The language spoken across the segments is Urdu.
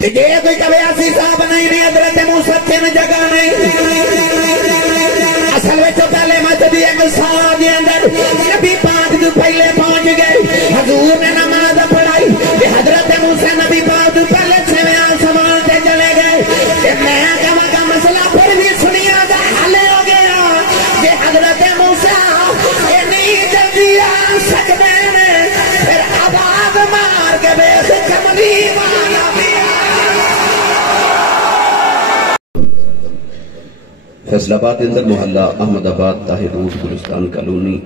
کہ جے کوئی کبھی ایسی صاحب نہیں حضرت موسیٰ تین جگہ نہیں اصل وچ پہلے مسجد ایک صاحب دے اندر نبی پاک جو پہلے پہنچ گئے حضور نے نماز پڑھائی کہ حضرت موسیٰ نبی پاک جو پہلے چھویں آسمان تے چلے گئے کہ میں کہاں کا مسئلہ پھر بھی سنیا دا حل ہو گیا کہ حضرت موسیٰ اتنی جلدی آ سکتے ہیں پھر آواز مار کے بے کملی مانا فیصل آباد اندر محلہ احمد آباد طاہر روڈ گلستان کالونی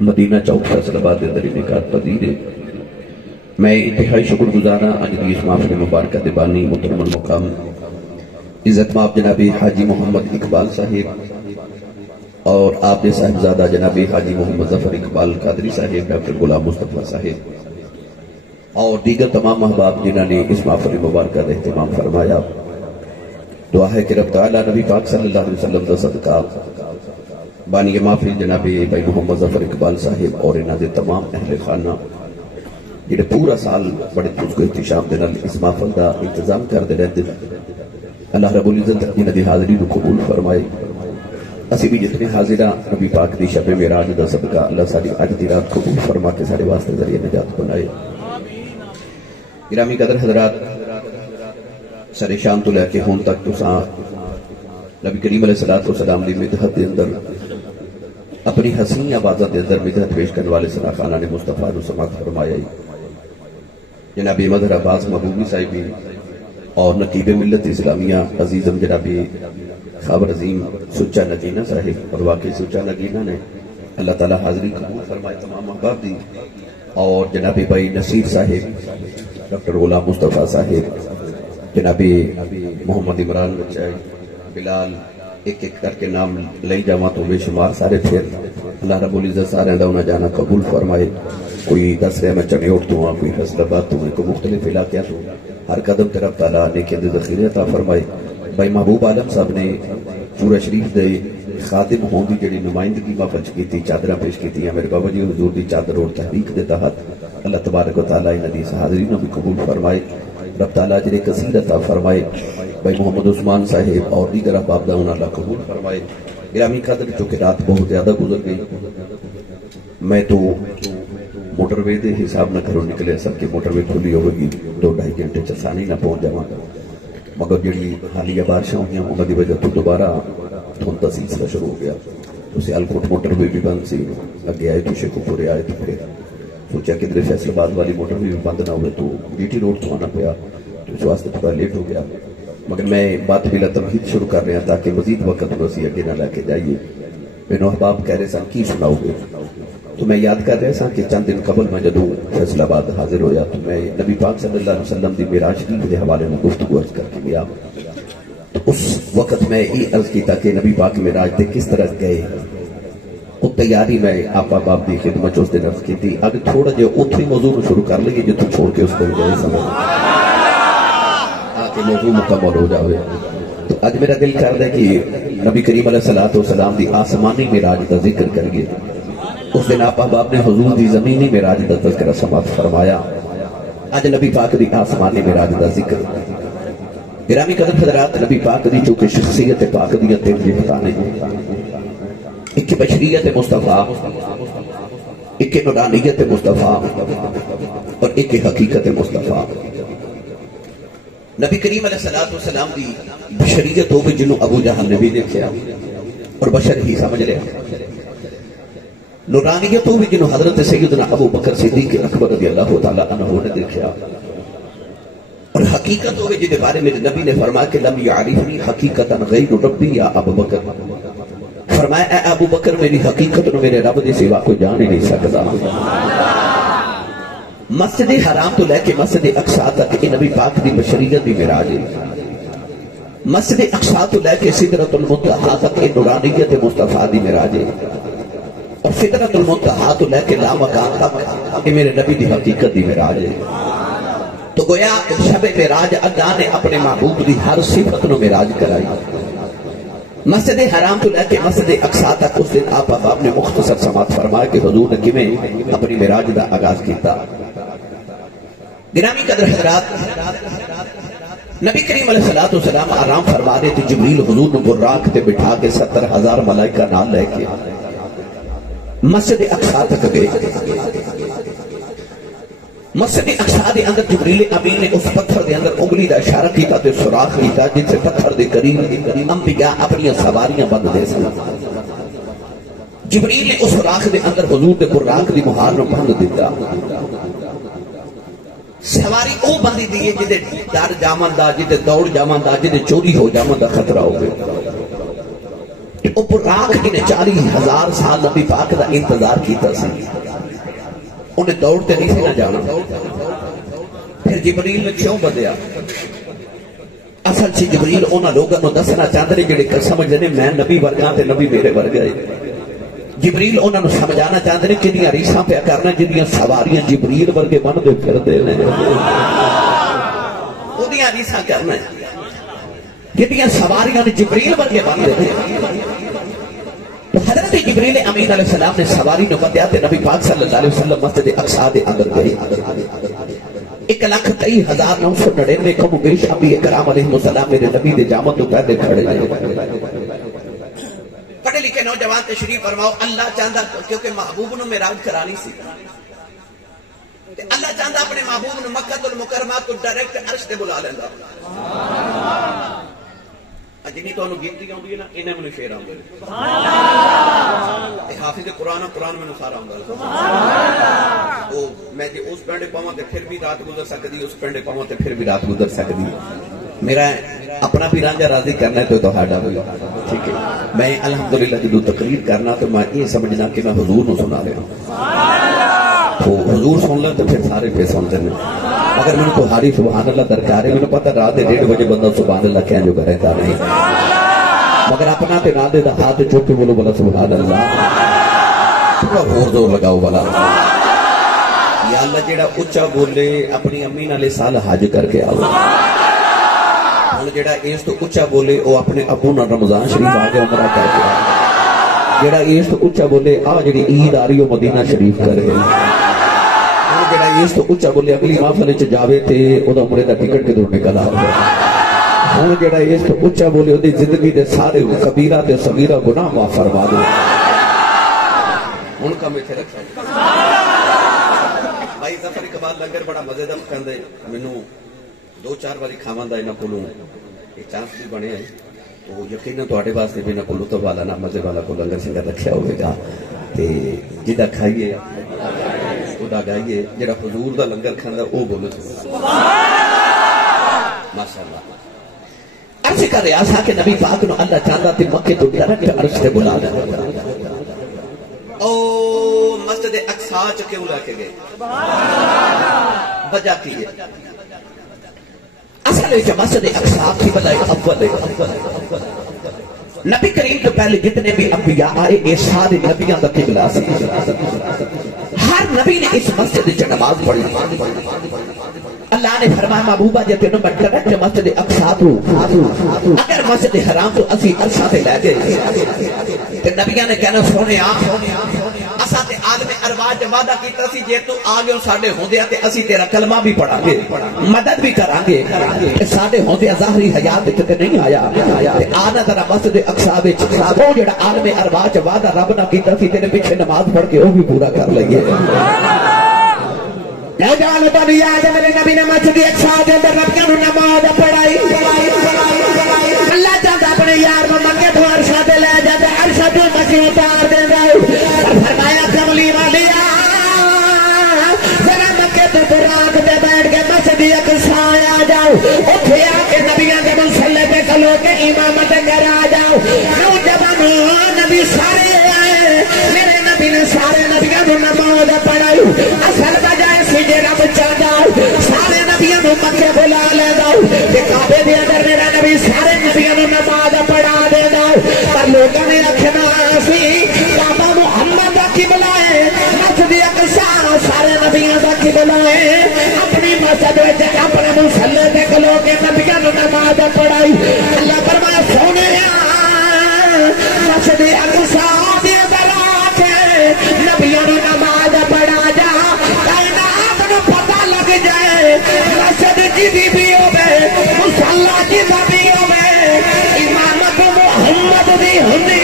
مدینہ چوک فیصل آباد اندر انعقاد پذیر ہے۔ میں انتہائی شکر گزارا اج دی اس محفل مبارکہ دے بانی محترم المقام عزت مآب جناب حاجی محمد اقبال صاحب اور آپ کے صاحبزادہ جناب حاجی محمد ظفر اقبال قادری صاحب، ڈاکٹر غلام مصطفیٰ صاحب اور دیگر تمام احباب جنہوں نے اس محفل مبارکہ کا اہتمام فرمایا۔ دعا ہے کہ رب تعالیٰ نبی پاک صلی اللہ علیہ وسلم دا صدقہ بانی محفل جناب بھائی محمد ظفر اقبال صاحب اور انہاں دے تمام اہل خانہ جنہیں پورا سال بڑے پرسکو احتشام دے نال اس محفل دا انتظام کر دے رہتے اللہ رب العزت جنہاں دی حاضری نو قبول فرمائے۔ اسی بھی جتنے حاضرہ نبی پاک دی شب معراج دا صدقہ اللہ ساری اج دی رات قبول فرما کے سارے واسطے ذریعہ نجات بنائے۔ گرامی قدر حضرات، سارے شام تو لے کے ہون تک تو نبی کریم علیہ السلام دی مدحت دے اندر اپنی حسین آوازہ دے اندر مدحت پیش کرنے والے ثنا خانان مصطفیٰ نو سماعت فرمایا۔ جناب مظہر عباس محبوبی صاحبی اور نقیب ملت اسلامیہ عزیزم جناب خابر عظیم سچا نگینہ صاحب اور واقعی سچا نگینہ نے اللہ تعالیٰ حاضری قبول فرمائے تمام احباب دی، اور جناب بھائی نصیر صاحب، ڈاکٹر غلام مصطفیٰ صاحب، جناب محمد عمران بچائی، بلال، ایک ایک کر کے نام لئی جاواں تو بے شمار سارے پھر اللہ رب العزت سارے دا انہاں جانا قبول فرمائے۔ کوئی دس رہے میں چنیوٹ تو ہاں، کوئی فیصل آباد تو ہاں، کوئی مختلف علاقہ تو ہر قدم طرف تعالیٰ نیکی دے ذخیرے عطا فرمائے۔ بھائی محبوب عالم صاحب نے پورا شریف دے خادم ہوں دی جڑی نمائندگی محفل کی تھی، چادرہ پیش کی تھی، میرے بابا جی حضور دی چادر اور تحریک دے تحت اللہ تبارک و تعالیٰ انہاں دی حاضری نو بھی قبول فرمائے۔ رب تعالیٰ جنہیں کثیر عطا فرمائے۔ بھائی محمد عثمان صاحب اور دیگر احباب دا انہاں اللہ قبول فرمائے۔ گرامی قدر چونکہ رات بہت زیادہ گزر گئی، میں تو موٹر وے دے حساب نہ کرو نکلے سب کے موٹر وے کھلی ہوئے گی 2-2.5 گھنٹے چسانی نہ پہنچ جاواں، مگر جڑی حالیہ بارشاں ہوئیں انہاں دی وجہ تو دوبارہ دھند کا سلسلہ شروع ہو گیا۔ تو سیالکوٹ موٹر وے بھی بند سی، اگے آئے تو شیخو پورے آئے تو پھر سوچا کہ فیصل آباد والی موٹر وے بھی بند نہ ہوئے تو بی ٹی روڈ تو آنا پیا، تو اس واسطے تھوڑا لیٹ ہو گیا، مگر میں بات بلا تمہید شروع کر رہا تاکہ مزید وقت روسی اگے نہ لے کے جائیے۔ میرے احباب کہہ رہے سن کی سناؤ گے، تو میں یاد کر رہا سا کہ چند دن قبل میں جدوں فیصل آباد حاضر ہویا تو میں نبی پاک صلی اللہ علیہ وسلم دی معراج شریف کے حوالے میں گفتگو عرض کر کے گیا۔ تو اس وقت میں یہ عرض کیتا کہ نبی پاک معراج تے کس طرح گئے، وہ تیاری میں آپ احباب دی خدمت اس دن عرض کی تھی۔ اگر تھوڑا جو اتنی موضوع شروع کر لیں گے جتوں چھوڑ کے اس کو گئے سمجھ تاکہ موضوع مکمل ہو جاوے۔ تو آج میرا دل کر دے کہ نبی کریم علیہ السلام دی آسمانی معراج کا ذکر کریے۔ اس دن آپ احباب نے حضور دی زمینی معراج کا تذکرہ سماعت فرمایا، آج نبی پاک دی آسمانی معراج کا ذکر۔ گرامی قدر حضرات، نبی پاک دی چونکہ شخصیت پاک دی تین جہتانے ایک بشریت مصطفیٰ، ایک نورانیت مصطفیٰ اور ایک حقیقت مصطفیٰ۔ نبی کریم علیہ السلام دی بشریت ہو گئی جنہوں ابو جہل نے بھی دیکھا اور بشر ہی سمجھ رہا، نورانیت ہو گئی جنہوں حضرت سیدنا ابو بکر صدیق اکبر رضی اللہ تعالیٰ عنہ نے دیکھا، اور حقیقت ہو گئی جنہوں بارے میں نبی نے فرمایا کہ لم یعرفنی حقیقتا غیر ربی یا ابو بکر، فرمایا اے ابو بکر میری حقیقت نو میرے رب دے سوا کوئی جان ہی نہیں سکتا۔ مسجد حرام تو لے کے مسجد اقصی تک یہ نبی پاک دی بشریت دی معراج ہے، مسجد اقصی تو لے کے سدرۃ المنتہا تک یہ نورانیت مصطفیٰ دی معراج ہے، اور سدرۃ المنتہا تو لے کے لامکان تک یہ میرے نبی دی حقیقت دی معراج ہے۔ تو گویا شب معراج اللہ نے اپنے محبوب دی ہر صفت نو معراج کرائی۔ مسجد حرام تو لے کے مسجد اقصی تک اس دن آپ احباب نے مختصر سماعت فرمایا کہ حضور نے کیویں اپنی معراج دا آغاز کیتا۔ گرامی قدر حضرات، نبی کریم علیہ السلام آرام فرما رہے تھے، جبریل حضور نے براق تے بٹھا کے 70,000 ملائکہ نال لے کے مسجد اقصی تک گئے۔ مسجد اقصی دے اندر جبریل امین نے اس پتھر دے اندر انگلی دا اشارہ کیتا تے سوراخ کیتا جن سے پتھر دے قریب انبیاء اپنی سواریاں بند دے سن۔ جبریل نے اس سوراخ دے اندر حضور دے براق دی مہار نو بند دیتا۔ سواری او بندی دیئے جدے ڈر جامن دا، جدے دوڑ جامن دا، جدے چوری ہو جامن دا خطرہ ہو گئے۔ او براق جنہیں 40,000 سال نبی پاک دا انتظار کیتا سی، انہیں دوڑتے نہیں سے نہ جانا۔ پھر جبریل نے کیوں بدیا؟ اصل سے جبریل اونا لوگوں نے دسنا چاہتے ہیں جڑے سمجھ لینے میں نبی ورگاں تے نبی میرے ورگا ہے۔ جبریل انہوں نے سمجھانا چاہتے ہیں جنیاں ریساں پہ کرنا، جنیاں سواریاں جبریل ورگے بن دے پھر دے لیں، انہیاں ریساں کرنا ہے جنیاں سواریاں جبریل ورگے بن دے لیں۔ تو حضرت جبریل امین علیہ السلام نے سواری نے بدیا تے نبی پاک صلی اللہ علیہ وسلم مسجد اقصی دے اندر گئے۔ 1,23,999 کم بیش انبیاء کرام علیہ السلام میرے نبی دے جامت تو پہلے کھڑے ہیں۔ پڑھے لکھے نوجوان تشریف فرماؤ، اللہ چاہتا کیونکہ محبوب نو معراج کرانی سی، اللہ چاہتا اپنے محبوب نو مکہ المکرمہ تو ڈائریکٹ عرش تے بلا لیندا۔ جنی تو انہوں گنتی آؤں ہے نا، انہیں منو شیر آؤں گے حافظ قرآن میں سارا آؤں گا۔ میں جی اس پینڈے پاؤں تے پھر بھی رات گزر سکتی، اس پینڈے پاؤں تے پھر بھی رات گزر سکتی۔ میرا اپنا بھی رانجا راضی کرنا ہے تو ہاڈا بھی ٹھیک ہے۔ میں الحمدللہ جدو تقریر کرنا تو میں یہ سمجھنا کہ میں حضور نو سنا رہا ہوں، تو حضور سن لیں تو پھر سارے پہ سنتے ہیں۔ اگر میں نے تو ہاری سبحان اللہ درکار ہے، میں نے پتا رات 1:30 بجے بندہ سبحان اللہ کہنے جو رہتا نہیں، مگر اپنا تے رات دا ہاتھ چوک کے بولو بلا سبحان اللہ، تھوڑا اور زور لگاؤ بلا یا اللہ جیڑا اچھا بولے اپنی امی نالے سال حج کر کے آؤ، جیڑا اس تو اچھا بولے وہ اپنے ابو نال رمضان شریف آگے عمرہ کر کے آؤ، جیڑا اس تو اچھا بولے آ جیڑی عید آ رہی ہو مدینہ شریف کر کے، جیڑا اس تو اچھا بولے اگلی محفل چ جاوے تے او دا عمرے دا ٹکٹ کدھر نکل آوے، ہن جیڑا اس تو اچھا بولے او دی زندگی دے سارے کبیرہ تے صغیرہ گناہ معاف فرما دے۔ ہن کم ایتھے رکھا بھائی ظفر اقبال لنگر بڑا مزے دا کھاندے، مینوں 2-4 باری کھاواں دا انہاں کولوں ایک چانس بھی بنیا ہے، تو یقیناً تواڈے واسطے بھی انہاں کول لطف والا نہ مزے والا کو لنگر سنگر رکھیا ہوئے گا، تے جدا کھائیے خدا گائیے، جڑا حضور دا لنگر کھاندا او بولو ماشاءاللہ۔ عرض کر رہا تھا کہ نبی پاک نو اللہ چاہتا تے مکے تو ڈائریکٹ عرش تے بلا لے، او مسجد اقصی چ کیوں لے کے گئے؟ وجہ کی ہے؟ اصل ہے مسجد اقصی کی بلائے اول ہے، نبی کریم تو پہلے جتنے بھی انبیاء آئے یہ سارے نبیوں کا قبلہ سی، ہر نبی نے اس مسجد سے نماز پڑھی۔ اللہ نے فرمایا محبوبہ جے تینوں میں ڈائریکٹ مسجد اقصی تو اگر مسجد حرام تو اسی عرشاں تے لے گئے تے نبیوں نے کہنا سونے اساں تے عالم ارواح تے وعدہ کیتا سی جے تو آ گئے ساڈے ہوندیاں تے اسی تیرا کلمہ بھی پڑھاں گے، مدد بھی کران گے، ساڈے ہوندیاں ظاہری حیات وچ تے نہیں آیا تے آنا ذرا مسجد اقصی وچ او جڑا عالم ارواح تے وعدہ رب نے کیتا سی تیرے پیچھے نماز پڑھ کے او بھی پورا کر لئیے۔ نوجوانوں تو یاد ہے میرے نبی نے مسجد اقصی کے اندر ربیاں نو نماز پڑھائی، اللہ چاہتا اپنے یار کو مکے تو عرشاں تے لے جاتے، عرشاں تو مسیح اتار دیندا، فرمایا کملی والیا ذرا مکے تو براق تے بیٹھ کے مسجد اقصی آ جاؤ، اوتھے آ کے نبیاں دے مصلی تے کھلو کے امامت کرا جاؤ۔ نوجوانوں نبی سارے آئے، میرے نبی نے سارے نبیاں نو نماز پڑھائی، اصل بجائے سجے رب چاہتا سارے نبیوں نو مکے بلا لے داؤ تے کعبے دے اندر میرا نبی سارے نبیوں نو نماز پڑھا دے داؤ، پر لوگوں نے آکھنا سی کعبہ محمد دا قبلہ ہے، مسجد اقصی سارے نبیوں دا قبلہ ہے، اپنی مسجد وچ اپنے مصلی تے کھلو کے نبیوں نو نماز پڑھائی۔ اللہ فرمایا سونے مسجد اقصی دے اندر آ کے نبیوں نو نماز پڑھا جا، کائنات نو پتہ لگ جائے مصلا کی نبی ہوے امامت محمد دی ہوندی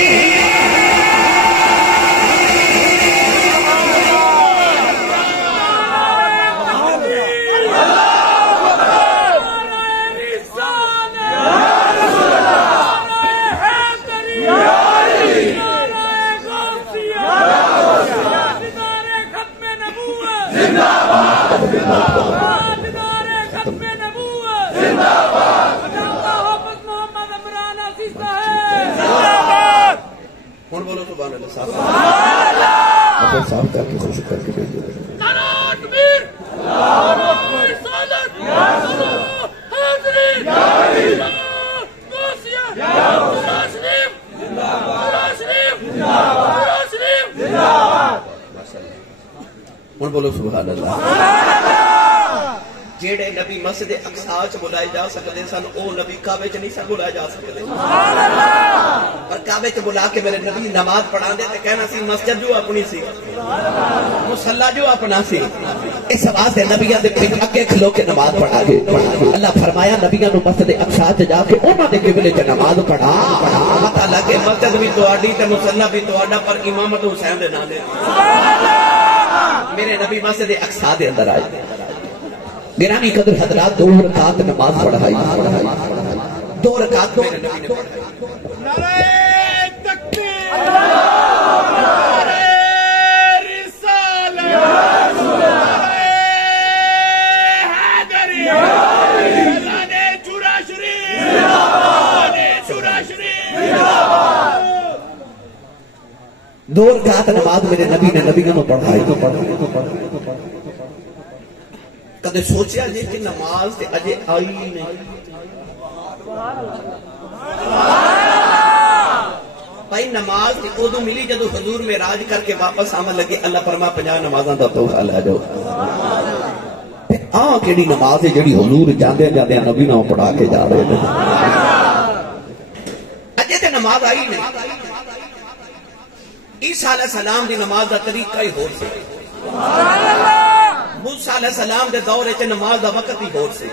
صاحب کر کے خوش کر کے بھیج ہوں بولو سبحان اللہ جیڑے نبی مسجد اقصا چ بلائے جا سکتے سن او نبی کعبے چ نہیں سن بلائے جا سکتے پر کعبے چ بلا کے میرے نبی نماز پڑھا دے تے کہنا سی مسجد جو اپنی سی مصلا جو اپنا سی اس واسطے نبیاں دے اگے کھلو کے نماز پڑھا کے اللہ فرمایا نبیاں نو مسجد اقصا چ جا کے انہاں دے قبلے چ نماز پڑھا پتہ لگے مسجد بھی تواڈی تے مصلا بھی تواڈا پر امامت حسین دے نام دے میرے نبی مسجد اقصا دے اندر آئے گرامی قدر حضرات 2 رکعت نماز پڑھائی 2 رکعت میرے نبی نے پڑھائی نعرہ تکبیر نعرہ رسالت نعرہ حیدری اعلان چورا شریف اعلان چورا شریف 2 رکعت نماز میرے نبی نے نبیوں کو پڑھائی کدے سوچیا جی کہ نماز تے اجے آئی نہیں بھائی نماز تے ادو ملی جدو حضور معراج کر کے واپس آمد لگے اللہ فرما 50 نمازاں دا تحفہ لے جاؤ کیڑی نماز ہے جڑی حضور جاندے جاندے نبی نوں پڑھا کے جا رہے ہیں اجے تے نماز آئی نہیں عیسیٰ علیہ السلام دی نماز دا طریقہ ہی ہور سی موسیٰ علیہ السلام دے دور چ نماز دا وقت ہی ہور سی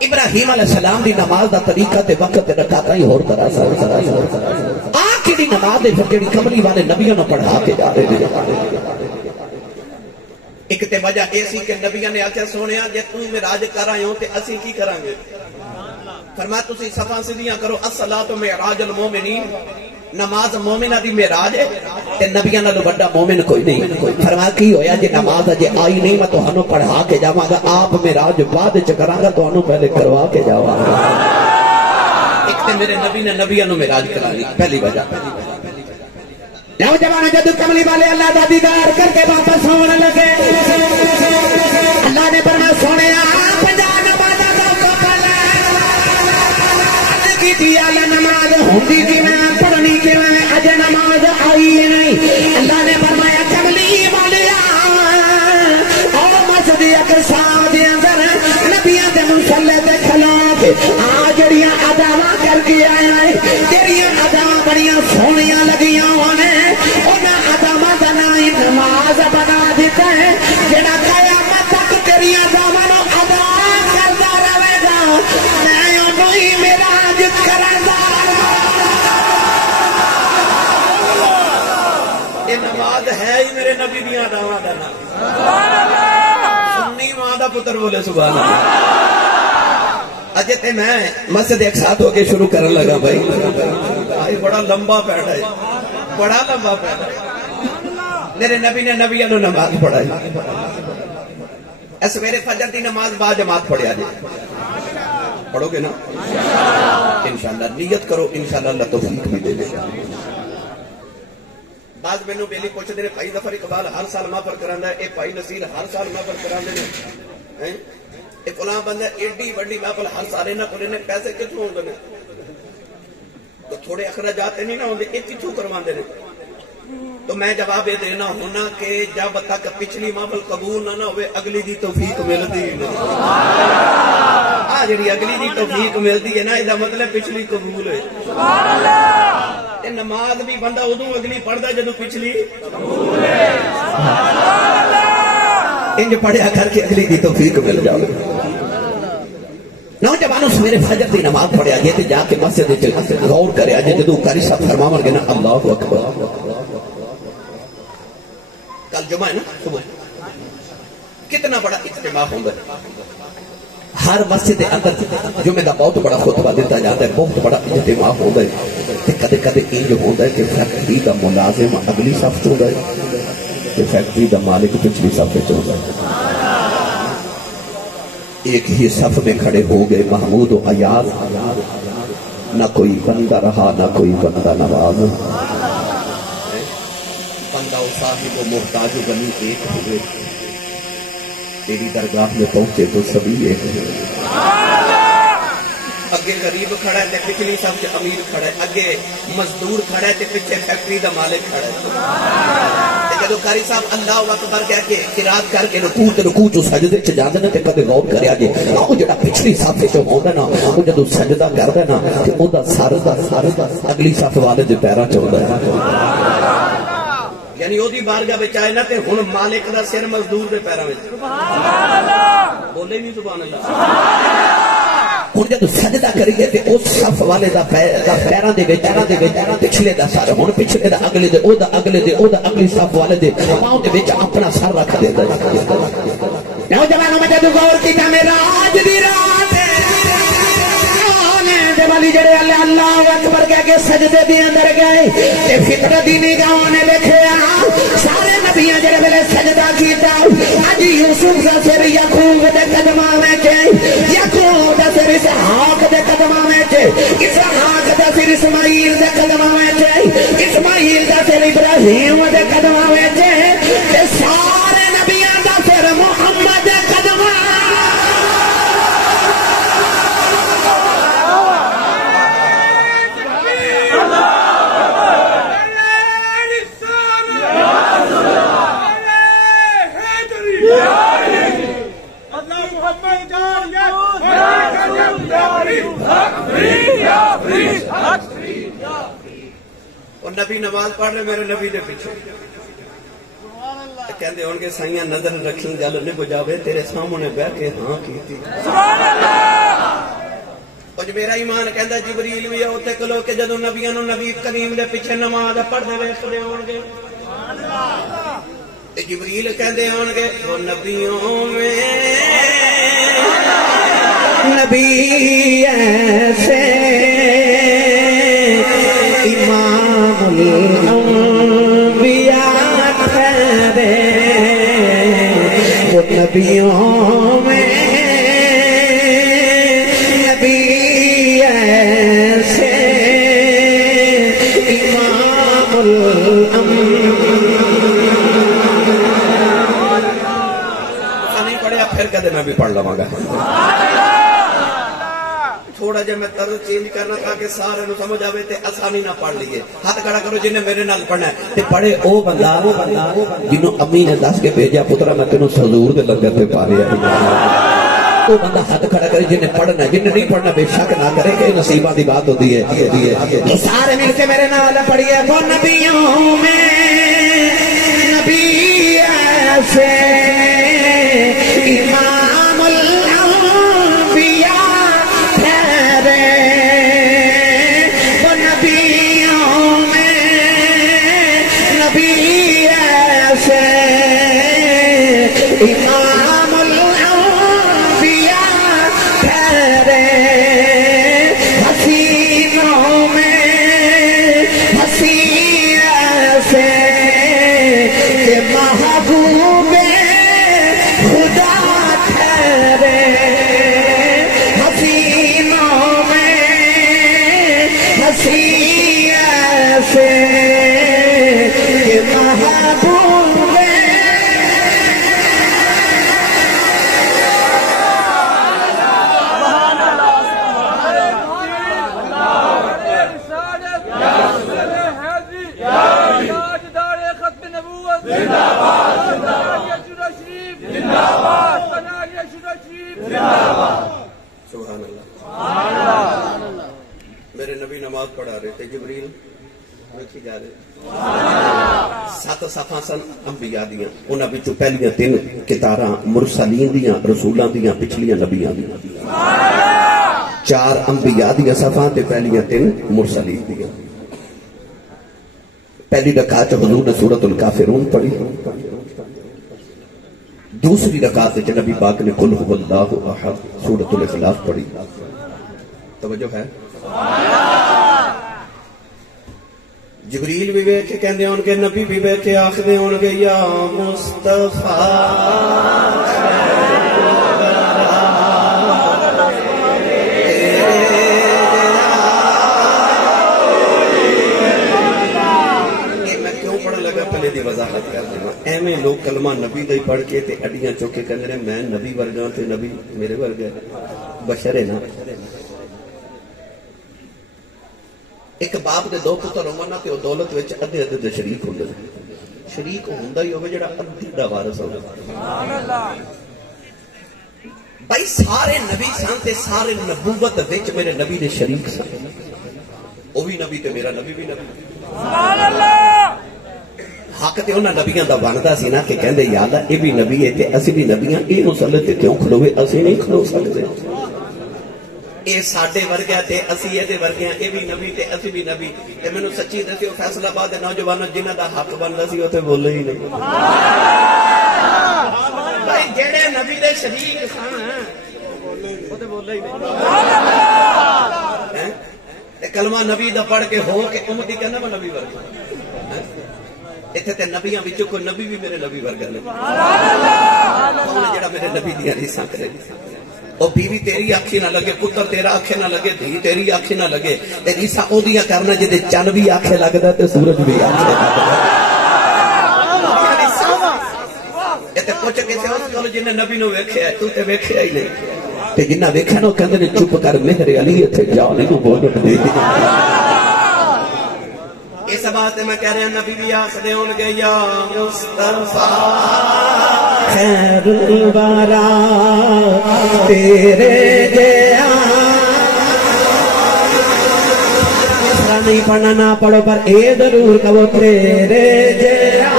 ابراہیم علیہ السلام دی نماز دا طریقہ تے وقت تے رکعتاں ہی ہور طرح سے کیڑی نماز ہے پھر کیڑی کملی والے نبیوں نے پڑھا کے جا رہے ہیں ایک تے وجہ ایسی کہ نبیوں نے آخیا سونیا جے تو معراج کر آئے ہو تے اسی کی کریں گے فرمایا تسی صفاں سیدھیاں کرو الصلاۃ معراج المومنین نماز مومنہ دی معراج ہے تے نبیوں نالوں بڑا مومن کوئی نہیں فرمایا کی ہویا جے نماز اجے آئی نہیں میں تہانوں پڑھا کے جاواں گا آپ معراج بعد چ کراں گا تہانوں پہلے کروا کے جاواں گا ایک تے میرے نبی نے نبیوں نوں معراج کرا لی پہلی وجہ نوجوان جدو کملی والے اللہ دا دیدار کر کے واپس ہونے لگے اللہ نے فرمایا سونیا 50 نمازاں دا حکم کی دیا نماز ہوندی کیویں پڑھنی کیویں اجے نماز آئی نہیں اللہ نے فرمایا کملی والیا او مسجد اقصا دے اندر نبیاں دے مصلی تے کھلو کے آ جڑیاں اداواں کر کے آیا ہے تیریاں اداواں بڑیاں سونیاں لگیاں ہونے انہاں اداواں دا نام نماز بنا دیتا ہے جڑا قیامت تک تیریاں اداواں نو ادا کردا رہے گا میں اونوں ہی معراج کراں گا نماز ہے ہی میرے نبی دیاں اداواں دا نام سنی ماں دا پتر بولے سبحان اللہ اجے تے میں مسجد اقصا ہو کے شروع کرن لگا بھائی آئی بڑا لمبا پیڑا ہے بڑا لمبا پیڑا ہے میرے نبی نے نبیوں نوں نماز پڑھائی اس میرے فجر دی نماز با جماعت پڑھیا جی پڑھو گے نا انشاءاللہ نیت کرو انشاءاللہ اللہ توفیق بھی دے دے بعض مینوں بیلی پوچھدے نے بھائی ظفر اقبال ہر سال محفل کراندا ہے اے بھائی نصیر ہر سال محفل کراندے نے اے فلاں بندہ ایڈی بڑی محفل ہر سال انہاں کول نے پیسے کتھوں ہوندے نے تو تھوڑے اخراجات نہیں نہ ہوندے اے کتھوں کرواندے نے تو میں جواب یہ دینا ہونا کہ جب تک پچھلی محفل قبول نہ ہوئے اگلی دی توفیق ملتی نہیں جڑی اگلی دی توفیق ملتی ہے نا اس کا مطلب پچھلی قبول ہے نماز بھی بندہ ادو اگلی پڑھتا جدو پچھلی انج پڑھیا کر کے اگلی دی توفیق مل جائے نوجوانوں سویرے فجر دی نماز پڑھیا جے تے جا کے مسجد وچ غور کریا جے جدوں قاری صاحب فرماون گے نا اللہ اکبر کل جمعہ ہے نا صبح کتنا بڑا اجتماع ہوندا ہے ہر مسجد دے اندر جمعے دا بہت بڑا خطبہ دیتا جاتا ہے بہت بڑا اجتماع ہوندا ہے تے کدے کدے انج ہوندا ہے کہ فیکٹری دا ملازم اگلی صف چ ہوندا ہے تے فیکٹری دا مالک پچھلی صف وچ ہوندا ہے ایک ہی صف میں کھڑے ہو گئے محمود و ایاز نہ کوئی بندہ رہا نہ کوئی بندہ نواز بندہ و صاحب و محتاج و غنی ایک ہوئے تیری درگاہ میں پہنچے تو سبھی ایک ہوئے اگے غریب کھڑا ہے تے پچھلی صف وچ امیر کھڑا ہے اگے مزدور کھڑا ہے تے پیچھے فیکٹری دا مالک کھڑا ہے تے جدوں قاری صاحب اللہ اکبر کہہ کے قرات کر کے رکوع چ سجدے چ جاندے نے تے کدے غور کریا جے او جڑا پچھلی صف وچ ہوندا نا او جدوں سجدہ کردا نا تے او دا سر اگلی صف والے دے پیراں چ ہوندا ہے یعنی او دی بارگاہ وچ آئے نا تے ہن مالک دا سر مزدور دے پیراں وچ سبحان اللہ بولے نہیں سبحان اللہ ہن جدوں سجدہ کریے تے اس صف والے دا پیراں دے وچ پچھلے دا سر ہن پچھلے دا اگلے دے او دا اگلی صف والے دے پاؤں دے وچ اپنا سر رکھ دیندا ہے نوجوانوں میں جدوں غور کیتا میرا آج دی رات دے والی جڑے اللہ اکبر کہہ کے سجدے دے اندر گئے تے فطرت دی نگاہ نے ویکھیا سارے نبیاں جڑے ویلے سجدہ کیتا اج یوسف دا سر یعقوب دے قدماں وچ یعقوب دا سر اسحاق دے قدماں وچ اسحاق دا سر اسماعیل دے قدماں وچ اسماعیل دا سر ابراہیم دے قدماں وچ تے سارے نبیاں دا سر محمد دے قدماں اور نبی نماز پڑھ رہے میرے نبی دے پیچھے کہندے ہون گے سائیاں نظر رکھیں گل نہیں بجاوے تیرے سامنے بیٹھ کے ہاں کیتی سبحان اللہ اور میرا ایمان کہندا جبریل بھی اوتے کلو کہ جدوں نبیاں نو نبی کریم دے پیچھے نماز پڑھدے ویکھدے ہون گے سبحان اللہ جبریل کہندے ہون گے وہ نبیوں میں نبی ایسے امام الانبیاء ٹھہرے وہ نبیوں میں نبی ایسے امام الانبیاء نہیں پڑھیا پھر کدے میں بھی پڑھ لواں گا تھوڑا جا میں طرز چینج کرنا تاکہ سارے نو سمجھ آوے تے آسانی نہ پڑھ لیے ہاتھ کھڑا کرو جن نے میرے نال پڑھنا ہے تے پڑھے او بندہ جنوں امی نے دس کے بھیجا پترا میں تینوں حضور دے لنگر تے پا رہا او بندہ ہاتھ کھڑا کرے جن نے پڑھنا ہے جن نے نہیں پڑھنا بے شک نہ کرے کہ نصیبہ دی بات ہوتی ہے تو سارے مل کے میرے نال پڑھیے وہ نبیوں میں نبی ایسے امام الانبیاء امام الانبیاء ٹھہرے حسینوں میں حسین ایسے کہ محبوب خدا ٹھہرے حسینوں میں حسین ایسے کہ محبوب میرے نبی نماز پڑھا رہے تھے جبریل رکھی جا رہے 7 صفحاں سن انبیاء دیاں انہاں وچوں پہلیاں 3 کتاراں مرسلین دیاں رسولاں دیاں پچھلیاں نبیاں دیاں 4 انبیاء دی صفاں تے پہلیاں 3 مرسلین دی. پہلی رکعت حضور نے سورۃ الکافرون پڑھی، دوسری رکعت نبی پاک نے قل هو اللہ احد سورۃ الاخلاص پڑھی. توجہ ہے؟ جبریل بھی ویکھ کے کہندے ہون گے، نبی بھی ویکھ کے آکھدے ہون گے یا مصطفیٰ دی وضاحت کر دینا. ایویں لوگ کلمہ نبی دا ہی پڑھ کے تے اڈیاں چوک کے کہندے میں نبی ورگا تے نبی میرے ورگا بشر ہے نا. ایک باپ دے 2 پتر ہون تے او دولت وچ ادھے دے شریک ہوندے. شریک ہوندا ہی ہوے جڑا ادھی دا وارث ہوے. سبحان اللہ. بھائی سارے نبی سن تے سارے نبوت وچ میرے نبی دے شریک سن. او بھی نبی تے میرا نبی بھی نبی. سبحان اللہ. حق تے انہاں نبیاں دا بندا سی نا کہ کہندے یا اللہ اے بھی نبی ہے تے اسی بھی نبی ہاں، اے مسلط تے کیوں کھلوے؟ اسی نہیں کھلو سکدے. اے ساڈے ورگا تے اسی اے دے ورگے ہاں، اے بھی نبی تے اسی بھی نبی. تے مینوں سچی دسیو فیصل آباد دے نوجوانوں جنہاں دا حق بندا سی اوتھے بولے ہی نہیں. بھائی جڑے نبی دے شریک سن اوتھے بولے ہی نہیں. تے کلمہ نبی دا پڑھ کے ہو کے امتی کہنا میں نبی ورگا. اتنے تے نبیاں وچوں کوئی نبی بھی میرے نبی ورگا نہیں. کون جڑا میرے نبی دیاں ریساں کرے؟ او بیوی تیری آنکھی نہ لگے، پتر تیرا آنکھے نہ لگے، دھی تیری آنکھی نہ لگے، تے ریساں او دیاں کرنا جے چن بھی آنکھے لگدا تے سورج بھی آنکھے لگدا. تے پوچھ کے اس کول جن نبی نو ویکھیا تو تے ویکھیا ہی نہیں. تے جنہ ویکھیا نو کہندے نے چپ کر مہر علی ایتھے جا نہیں بولن دے. اس بات میں کہہ رہا نبی بھی آخدے ہون گے یا مصطفیٰ خیر الورا تیرے جیا. نہیں پڑھنا نہ پڑھو پر اے ضرور کہو تیرے جیا.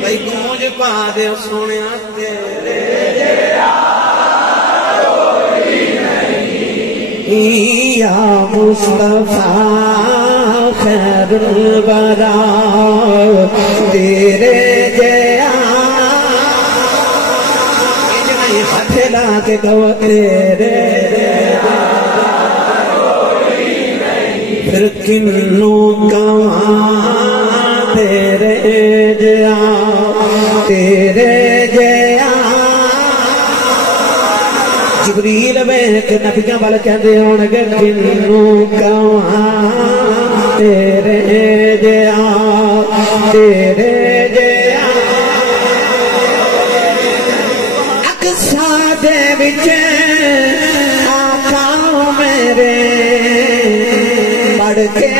بھائی گونج پا دے سونیا تیرے جیا یا مصطفیٰ خیر الورا تیرے جیا. ہاتھ لا کے کہو تیرے پھر کنوں کہاں تیرے جیا تیرے جیا. جبریل ویکھ نبیاں وال کہندے ہون گے کنوں کہاں تیرے جیا تیرے جیا. اقصا دے وچ آقا میرے پڑھ کے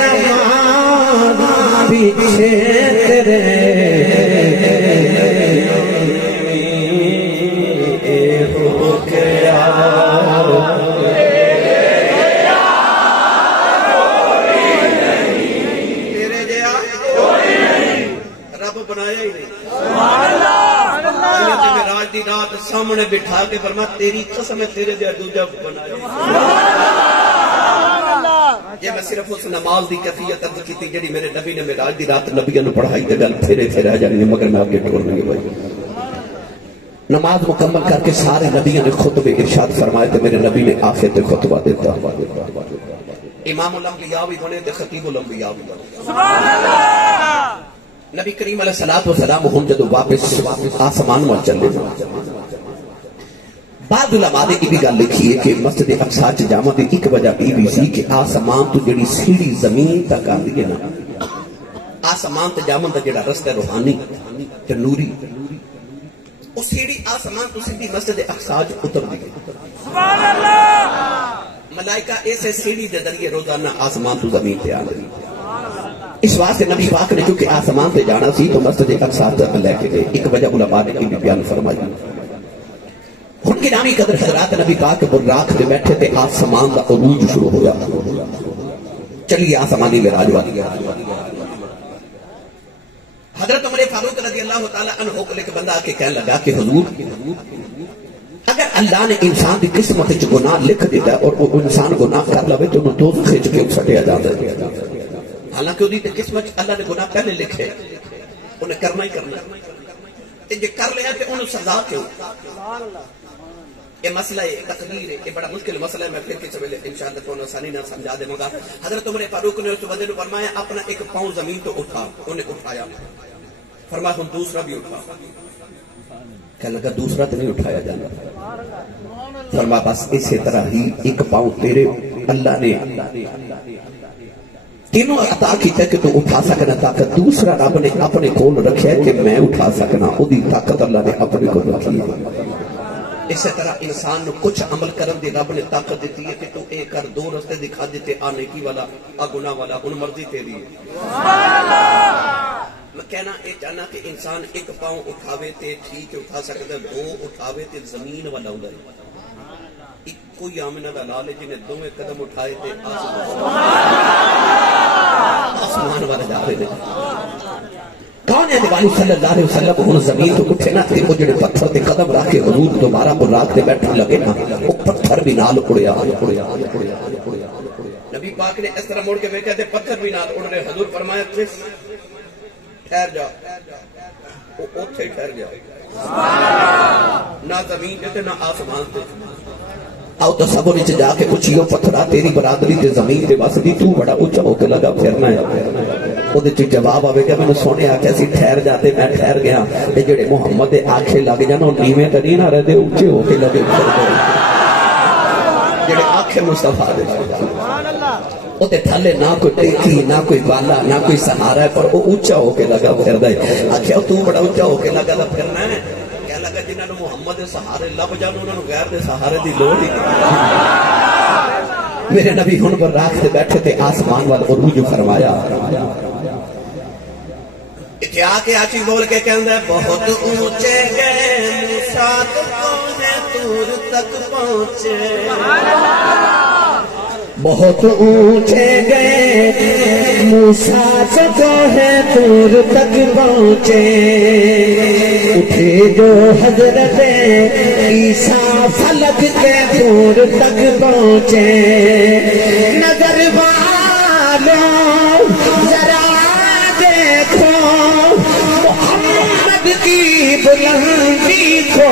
نماز پیچھے تیرے رات سامنے بٹھا کے فرمایا تیری قسم ہے تیرے جا دوجا بنایا. یہ میں صرف اس نماز دی کیفیت عرض کی تھی جڑی میرے نبی نے معراج دی رات نبیوں نے پڑھائی تے گل پھیرے پھیرے جانی مگر میں آگے ٹور نہیں ہوئی. نماز مکمل کر کے سارے نبیوں نے خطبے ارشاد فرمائے تے میرے نبی نے آخر تے خطبہ دیتا. امام الانبیاء بھی بنے تے خطیب الانبیاء بھی بنے. سبحان اللہ. نبی کریم علیہ السلام ہم جدو واپس آسمان میں چلے بعد علماء نے یہ بھی گل لکھی ہے کہ مسجد اقصی چ جاواں دی ایک وجہ یہ بھی سی کہ آسمان تو جڑی سیڑھی زمین تک آندی ہے نا آسمان تے جاواں دا جڑا رستہ روحانی تے نوری او سیڑھی آسمان تو سیدھی مسجد اقصی چ اتردی ہے. سبحان اللہ. ملائکہ ایسے سیڑھی دے ذریعے روزانہ آسمان تو زمین تے آندے. اس واسطے نبی پاک نے چونکہ آسمان تے جانا سی تو مسجد اقصی تک لے کے گئے. ایک وجہ علماء نے یہ بھی بیان فرمائی. ان کی نامی قدر حضرات نبی پاک براق میں بیٹھے تھے آسمان کا عروج شروع ہو جاتا. چلیے آسمانی معراج والی. حضرت عمر فاروق رضی اللہ تعالی عنہ کو لے کے بندہ آ کے کہنے لگا کہ حضور اگر اللہ نے انسان کی قسمت گناہ لکھ دیتا ہے اور وہ انسان گناہ کر لے تو انہوں دوزخ کھچ کے سٹیا جاتا ہے، حالانکہ وہ قسمت اللہ نے گناہ پہلے لکھے، انہیں کرنا ہی کرنا، جے کر لیا تو انہوں سزا کیوں؟ یہ مسئلہ ہے، تقدیر ہے، یہ بڑا مشکل مسئلہ ہے، میں پھر کسی ویلے انشاءاللہ کو آسانی نہ سمجھا دے گا۔ حضرت عمر فاروق نے اس بندے نے فرمایا اپنا ایک پاؤں زمین تو اٹھا، انہیں اٹھایا، فرمایا ہم دوسرا بھی اٹھا، کہنے لگا دوسرا تو نہیں اٹھایا جانا، فرمایا بس اسی طرح ہی ایک پاؤں تیرے اللہ نے تینوں عطا کیتا کہ تو اٹھا سکنا طاقت، دوسرا رب نے اپنے کول رکھا ہے کہ میں اٹھا سکنا، وہی طاقت اللہ نے اپنے کول رکھی ہے۔ اسی طرح انسان نو کچھ عمل کرن دی رب نے طاقت دیتی ہے کہ تو اے کر، دو رستے دکھا دیتے، آ نیکی والا آ گناہ والا، ان مرضی تیری ہے۔ میں کہنا اے چاہنا کہ انسان ایک پاؤں اٹھاوے تے ٹھیک اٹھا سکتا ہے، دو اٹھاوے تے زمین والا ہوں گا، ایک کوئی آمنہ دا لال ہے جنہیں دو قدم اٹھائے تے آسمان والا جا رہے ہیں۔ کون ہے نبی صلی اللہ علیہ وسلم انہوں زمین تو اٹھے نہ تھے، وہ جڑے پتھر تے قدم رکھ کے حضور دوبارہ کو رات تے بیٹھنے لگے نا، وہ پتھر بھی نال اڑیا، نبی پاک نے اس طرح موڑ کے بیٹھے تھے، پتھر بھی نال اڑ رہے، حضور فرمایا کس ٹھہر جا، وہ اوتھے ٹھہر جا، نہ زمین تے نہ آسمان تے۔ آؤ تصور وچ جا کے پوچھیو پتھرا تیری برادری تے زمین تے بس دی، تو بڑا اونچا ہو کے لگا پھرنا ہے، وہ جواب آئے گا میں نے سونے آکھیا سی ٹھہر جاتے، میں ٹھہر گیا، تے جڑے محمد دے آنکھیں لگ جانا نیویں تے نہیں نہ رہتے، اونچے ہو کے لگے جڑے آنکھیں مصطفیٰ دے وہ تے تھلے نہ کوئی ٹیکی نہ کوئی بالا نہ کوئی سہارا ہے، پر وہ اونچا ہو کے لگا پھردا ہے۔ آکھیا تو بڑا اونچا ہو کے لگا پھرنا ہے، کہہ لگا جنہاں نوں محمد دے سہارے لب جان انہاں نوں غیر دے سہارے دی لوڑ ہی نہیں۔ میرے نبی ہن پر راکھ تے بیٹھے تے آسمان وال عروج فرمایا، اتیا کے آچی بول کے کہندہ ہے بہت اونچے گئے موسیٰ تو کونے تور تک پہنچے، بہت اونچے گئے موسیٰ تو کونے تور تک پہنچے، اٹھے جو حضرت عیسیٰ فلک کے تور تک پہنچے، نظر والوں ذرا کی بلندی کو،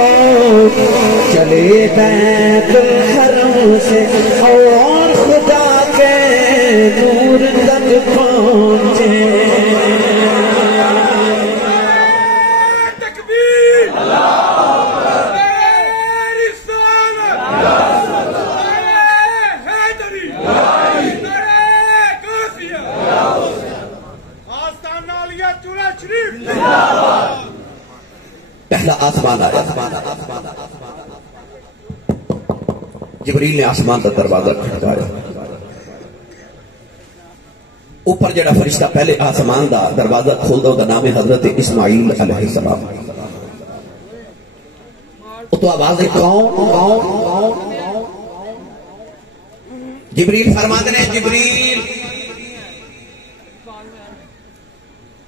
چلے بیت الحرم سے اور خدا کے نور تک پہنچے۔ تکبیر، پہلا آسمان آیا، جبریل نے آسمان کا دروازہ کھٹکایا، اوپر جڑا فرشتہ پہلے آسمان دا دروازہ کھولدا دا نام ہے حضرت اسماعیل علیہ السلام۔ تو آواز ہے کون؟ جبریل فرماتے ہیں جبریل،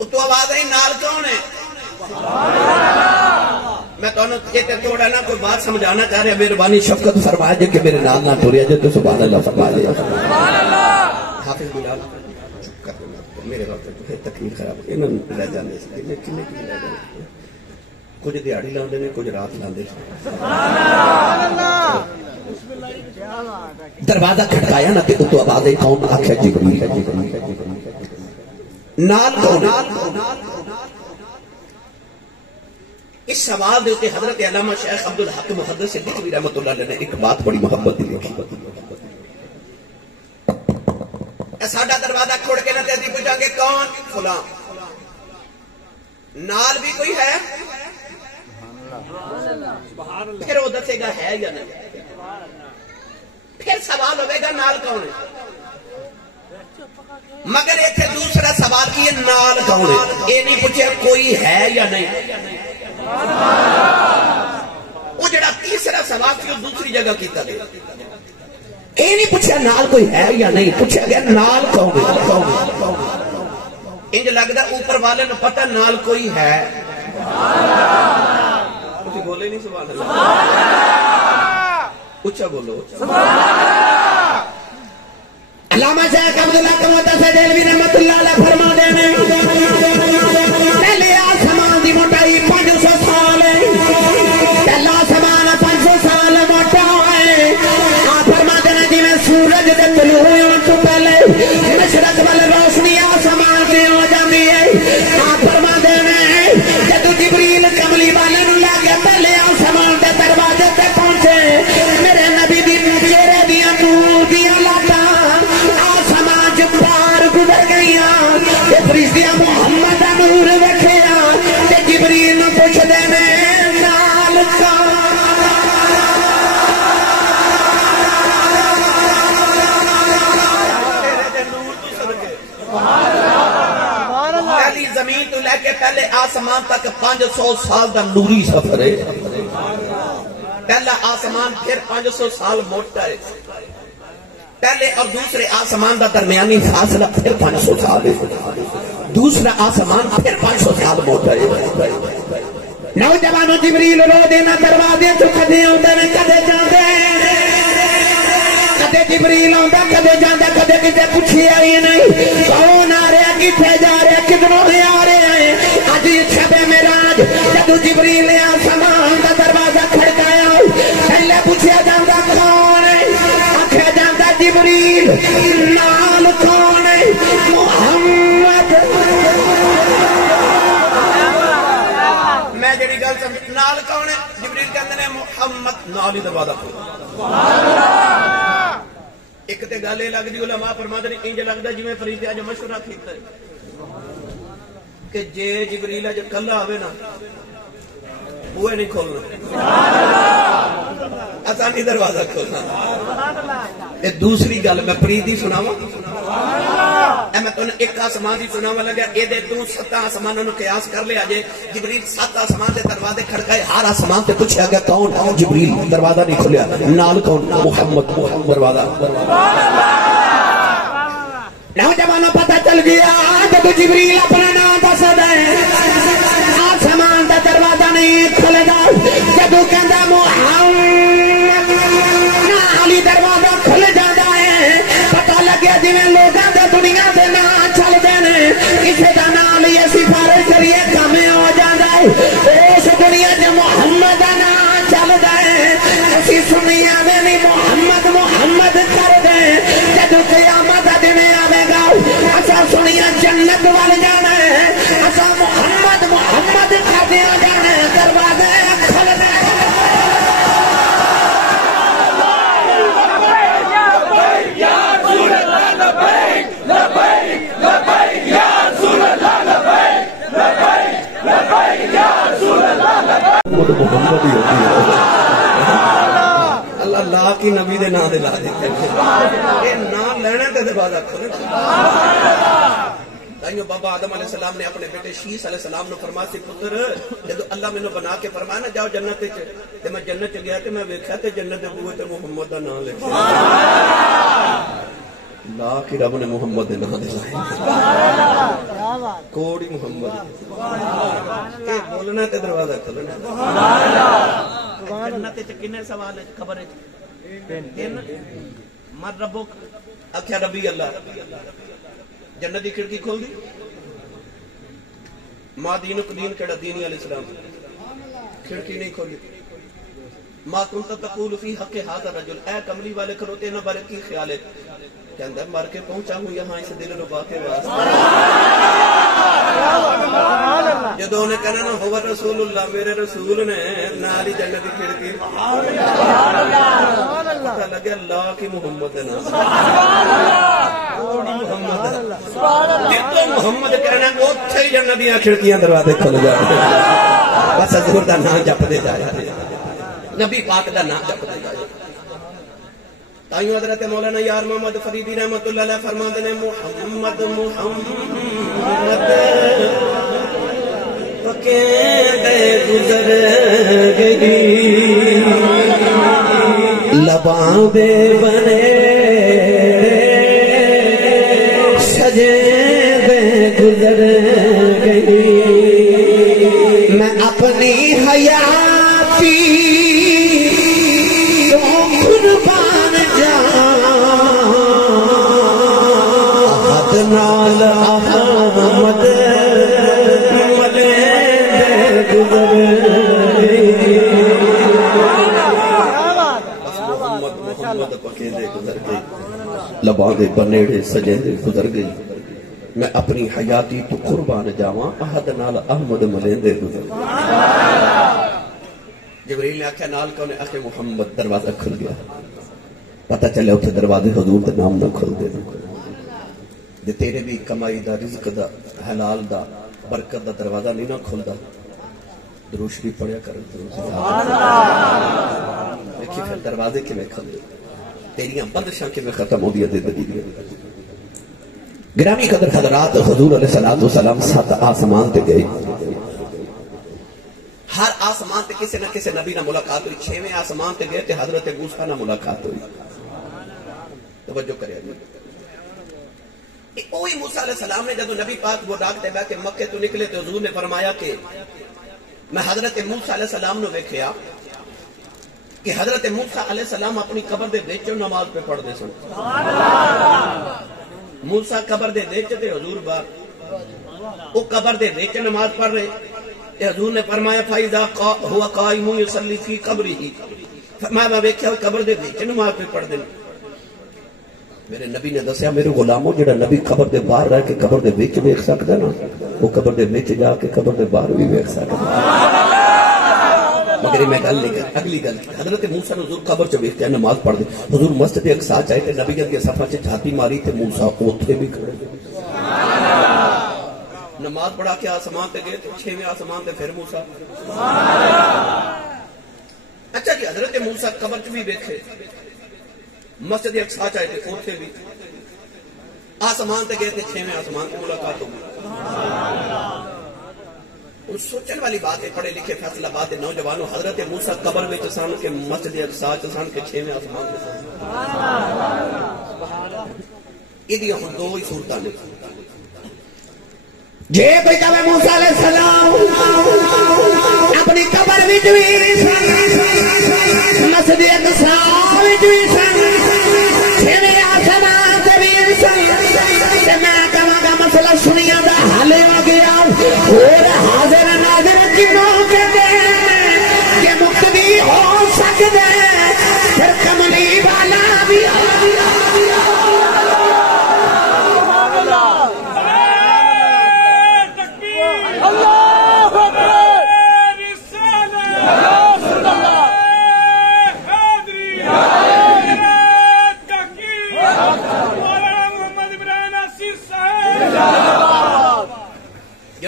تو آواز ہے نال کون ہے؟ میں تو تھوڑا نا کوئی بات سمجھانا چاہ رہے ہیں، مہربانی شفقت فرمائے جے کہ میرے نال نہ ٹوریا جے تو سبحان اللہ فرما لیا۔ حافظ بلال چپ کر میرے وقت تقریر خراب انہوں نے لے جانے سے کنے کی لے جانے، کچھ دیہڑی لاندے نے کچھ رات لاندے۔ دروازہ کھٹکایا نا کہ تو آواز ہے کون؟ آکھیا جبریل ہے۔ نال کون؟ اس سوال دیتے حضرت علامہ شیخ عبدالحق محدث صدیقوی رحمۃ اللہ علیہ نے ایک بات بڑی محبت دی لکھی، ساڈا دروازہ کھوڑ کے نہ تے پوچھا گے کون؟ فلاں۔ نال بھی کوئی ہے؟ پھر وہ دسے گا ہے یا نہیں، پھر سوال ہوئے گا نال کون ہے، مگر ایتھے دوسرا سوال کیے نال کون ہے، یہ نہیں پوچھے کوئی ہے یا نہیں۔ وہ جڑا تیسرا سوال تھی وہ دوسری جگہ کیتا گیا، یہ نہیں پوچھا نال کوئی ہے یا نہیں، پوچھا گیا نال کون ہے۔ انج لگتا اوپر والے نے پتہ نال کوئی ہے، بولے نہیں سبحان اللہ۔ اچھا بولو علامہ شیخ عبداللہ کموتا سے دلوی رحمت اللہ علیہ فرما دینے پہلے آسمان دی موٹائی 500 سال ہے پہلا آسمان 500 سال موٹا ہے آپ فرما دینے جی میں سورج دے طلوع ہوئے تو پہلے مشرق والے روشنی آسمان سے ہو جاتی ہے آپ فرما دینے جدو جبریل کملی والے نو لے کے پہلے آسمان دے دروازے تے پہنچے میرے نبی دی چہرے دیاں نور دیاں لاٹاں گزر گئیاں تے فرشتیاں محمد دا نور وکھیا تے جبریل نو پوچھ دے نے نال پہلی زمین تو لے کے پہلے آسمان تک 500 سال دا نوری سفر ہے پہلا آسمان پھر 500 سال موٹا ہے پہلے اور دوسرے آسمان دا درمیانی فاصلہ پھر 500 سال ہے دوسرا آسمان پھر 500 سال موٹا ہے نوجوانوں جبریل رو دینا دروازے تو کدے آندے نے کدے جاندے کدے جبریل آندا کدے جاندا کدے کسے پوچھیا ہی نہیں کون آ رہا کتے جا رہا کدھروں آ رہے ہیں اج شب معراج جدوں جبریل نے آسمان دا دروازہ کھڑکایا پہلے پوچھیا جاندا کون ہے آکھیا جاندا جبریل نال کون ہے محمد میں جڑی گل سمجھ نال کون ہے جبریل کہندے نے محمد نال ہی دروازہ کھول ایک تے گل اے لگدی علماء فرماندے نے انج لگدا جویں فرشتے اج مشورہ کیتا ہے کہ جے جبریل اج کلا آوے نا وہ نہیں کھولنا آسانی دروازہ کھولنا یہ دوسری گل میں پریدی سناواں میں تو ایک آسمان دی سناواں لگا اے دے تو 7 آسمانوں نو قیاس کر لیا جے جبریل 7 آسمان دے دروازے کھڑکائے ہر آسمان تے پوچھا گیا کون جبریل دروازہ نہیں کھولیا نال کون محمد دروازہ نوجوانوں پتہ چل گیا جب جبریل اپنا نام دسدا ہے آسمان دا دروازہ نہیں کھلدا جدوں کہندا محمد علی دروازہ کھل جاتا ہے پتہ لگیا جویں لوگاں دے دنیا دے نام چل دے نے کسے دا نام لئے سفارش کریے کام ہو جاندا ہے اس دنیا چ محمد دا نام چلدا ہے اسی سنیا دے نہیں محمد محمد کر دے جدوں قیامت دا دن آوے گا اسا سنیا جنت وال جانا ہے اسا محمد محمد کر دیا جانا ہے دروازے کھل دے اللہ لا کی نبی دے نام دے لا دیتے اے نام لینا تے دروازہ کھولے تائیوں بابا آدم علیہ السلام نے اپنے بیٹے شیس علیہ السلام نے فرمایا سی پتر جدو اللہ میں نے بنا کے فرمایا نا جاؤ جنت تے میں جنت گیا تے میں ویکھیا تے جنت دے بوئے تے محمد دا نام لکھیا لا کی رب نے محمد دے نام دے لائے کوڑی محمد اے بولنا تے دروازہ کھولنا جنت تے کنے سوال ہے خبر ہے من ربک آکھیا ربی اللہ جنت دی کھڑکی کھول دی ما دینک دین کیڑا دینی علیہ السلام کھڑکی نہیں کھولی ما کنت تقول فی حق ھذا الرجل اے کملی والے کھلوتے نہ بارے کی خیال ہے کہندا مر کے پہنچا ہوں یہاں اس دل ربا کے واسطے جدوں نے کہنا نا ہو رسول اللہ میرے رسول نے نال ہی جنت دی کھڑکی سبحان اللہ پتہ لگا اللہ کی محمد نا محمد جتوں محمد کہنا اوتھے ہی جنت دی کھڑکیاں دروازے کھل جاندے بس حضور دا نام جپدے جایا نبی پاک دا نام جپدے جایا تائیوں حضرت مولانا یار محمد فریدی رحمت اللہ علیہ فرماندے نے محمد محمد پکے گئے گزر گئی لباں بے بنے سجے بے گزر گئی میں اپنی حیاتی قربان جاؤں نال احمد ملے محمد پکے دے گزر گئی لباں دے بنیڑے سجے دے گزر گئی میں اپنی حیاتی تو قربان جاواں احد نال احمد ملے دے گزر گئی جبریل نے آکھیا نال کون ہے اخ محمد دروازہ کھل گیا پتہ چلے اتھے دروازے حضور دے نام نہ کھل دے دے تیرے بھی کمائی دا رزق دا حلال دا برکت دا دروازہ نہیں نہ کھل دا دروش بھی پڑھیا کر دیکھیں پھر دروازے کے میں کھل دے تیریاں بندشاں کے میں ختم ہو دیا دے دی گرامی قدر حضرات حضور علیہ السلام 7 آسمان تے گئے ہر آسمان تے کسی نہ کسی نبی نہ ملاقات ہوئی 6ویں آسمان تے گئے تے حضرت موسیٰ نہ ملاقات ہوئی توجہ کرے اوہی موسیٰ علیہ السلام نے جب نبی پاک وہ ڈاک دے کہ مکہ تو نکلے تو حضور نے فرمایا کہ میں حضرت موسیٰ علیہ السلام نے دیکھیا کہ حضرت موسیٰ علیہ السلام اپنی قبر دے بیچو نماز پہ پڑھ دے سن موسیٰ قبر دے بیچو تے حضور بار وہ قبر دے بیچو نماز پڑھ رہے حضور نے فرمایا فائدہ ہوا قائم یصلی فی قبری ہی فرمایا دیکھیا قبر دے بیچو نماز پہ پڑھ دے میرے نبی نے دسیا میرے غلاموں جڑا نبی قبر دے باہر رہ کے قبر دے بیچ دیکھ سکتا ہے نا وہ قبر دے بیچ جا کے قبر دے باہر بھی دیکھ سکتا ہے مگر میں گل نہیں کر اگلی گل حضرت موسیٰ نے حضور قبر چ ویکھیا نماز پڑھ دے حضور مسجد اقصی چاہے تے نبی دی صفحہ سے جھاتی ماری تے موسیٰ اوتھے بھی کھڑے نماز پڑھا کے آسمان تے گئے تو 6ویں آسمان تے پھر موسیٰ اچھا جی حضرت موسیٰ قبر چ بھی ویکھے مسجد اقصی چاہے تے اوتھے بھی آسمان تے گئے تے 6ویں آسمان تے ملاقات ہو گئی ان سوچن والی بات ہے پڑھے لکھے فیصلہ بات ہے نوجوانوں حضرت موسیٰ قبر میں چسان کے مسجد اقصی چسان کے 6ویں آسمان تے یہ دیا ہم دو ہی صورتاں نے جے کوئی کہے موسیٰ علیہ السلام اپنی قبر وچ وی مسجد اقصی وچ وی چھویں آسمان تے وی تے میں کہاں گا مسئلہ سنیا دا حل ہو گیا اور حاضر ناظر کنوں کے دے کہ مقتدی ہو سکدے پھر کملی والا بھی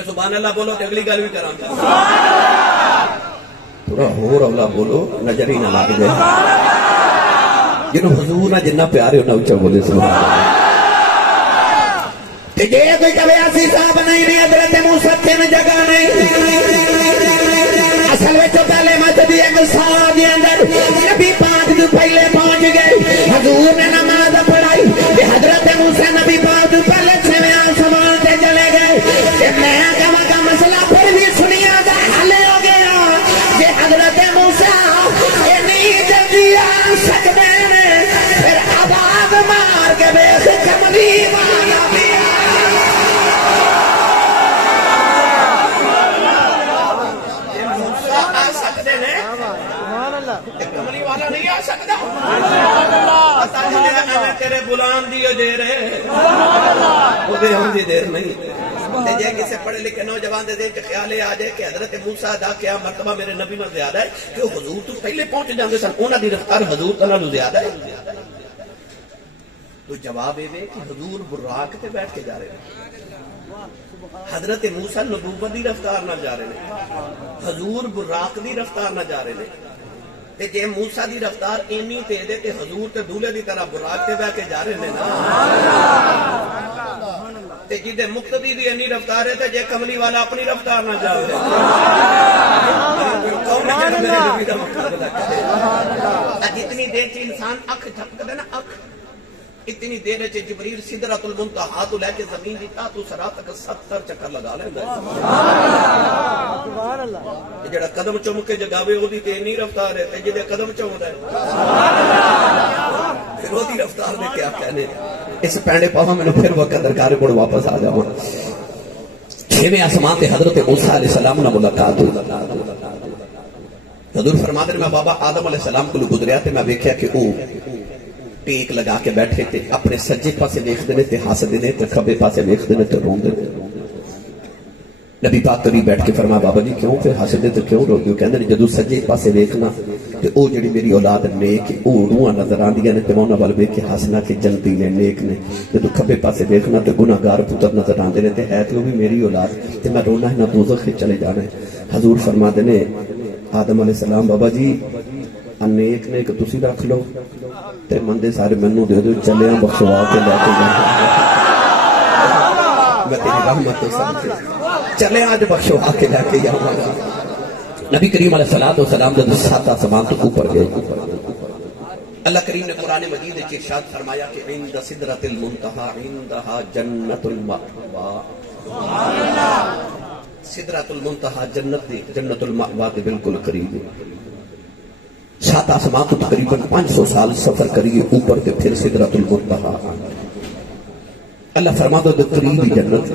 سبحان اللہ بولو کہ اگلی گل بھی کرام تھوڑا ہور اولا بولو نظر ہی نہ لگ جائے جنہوں حضور نہ جنہ پیارے ہونا اچھا بولے سبحان اللہ تے جے کوئی کہے اسی صاحب نہیں حضرت موسیٰ تین جگہ نہیں اصل وچ پہلے مسجد اقصی دے اندر نبی پاک تو پہلے پہنچ گئے حضور نے نماز پڑھائی تے حضرت موسیٰ نبی پاک تو پہلے 6ویں آسمان تے چلے گئے تے میں کہاں کا مسئلہ پھر بھی سنیا دا حل ہو گیا کہ حضرت موسیٰ اتنی جلدی آ سکتے ہیں پھر آواز مار کے ویکھ کملی والا بھی کملی والا نہیں آ سکتا تیرے غلام دیو دے رہے وہ دے ہم دی دیر نہیں جے کسے پڑھے لکھے نوجوان دے دل کے خیال آ جائے کہ حضرت موسیٰ دا کیا مرتبہ میرے نبی میں زیادہ ہے کہ وہ حضور تو پہلے پہنچ جاندے سن انہاں دی رفتار حضور تنہاں زیادہ ہے تو جواب یہ کہ حضور براق تے بیٹھ کے جا رہے ہیں حضرت موسیٰ نبوت دی رفتار نہ جا رہے ہیں حضور براق دی رفتار نہ جا رہے ہیں تے جے موسیٰ دی رفتار اینی تیز ہے تے حضور تے دولے دی طرح براق تے بیٹھ کے جا رہے ہیں نا تے جدے مقتدی دی اینی رفتار ہے تے جے کملی والا اپنی رفتار نہ جا رہے جتنی دیر چ انسان اکھ جھپکدا نا اکھ اتنی دیر چ جبریل سدرۃ المنتہا تو لے کے زمین دی تا تو سرا تک 70 چکر لگا لیندا ہے سبحان اللہ جڑا قدم چوم کے جگاوے اودی تے نہیں رفتار ہے تے جڑے قدم چومدا ہے رفتار نے کیا کہنے اس پینڈے پاوا میں پھر وقت درکار پڑ واپس آ جاؤں چھویں آسمان تے حضرت موسیٰ علیہ السلام نہ ملاقات ہوئی حضور فرماتے ہیں میں بابا آدم علیہ السلام کو گزریا تے میں دیکھیا کہ وہ ٹیک لگا کے بیٹھے تھے اپنے سجے پاسے دیکھتے نے تے ہسدے نے تے کھبے پاسے دیکھتے نے تے روندے نے نبی پاک قریب بیٹھ کے فرمایا بابا جی کیوں پھر ہسدے تے کیوں روندے ہو کہندے نے جدوں سجے پاسے دیکھنا تے او جڑی میری اولاد نیک او روحاں نظر آندیاں نے تے میں انہاں ول ویکھ کے ہسنا کہ جنتی نے نیک نے جدوں کھبے پاسے دیکھنا تے گناہگار پتر نظر آندے نے تے ہے تے او بھی میری اولاد تے میں رونا ہے نہ دوزخ وچ چلے جانا ہے حضور فرماتے نے آدم علیہ السلام بابا جی نیک نے کہ تسی رکھ لو تے مندے سارے منو دے دو چلے ہاں بخشوا کے لے کے میں تیری رحمت تو سمجھے چلے آج بخشوا کے لے کے جاؤں گا نبی کریم علیہ السلام جب 7 آسمان تو اوپر گئے اللہ کریم نے قرآن مجید میں ارشاد فرمایا کہ عند سدرۃ المنتہی عندہا جنت المأوا سدرۃ المنتہی جنت المأوا کے بالکل قریب ہے 7 آسمان تو تقریباً 500 سال سفر کریے اوپر کے پھر سدرۃ المنتہی اللہ فرماتا ہے قریب ہی جنت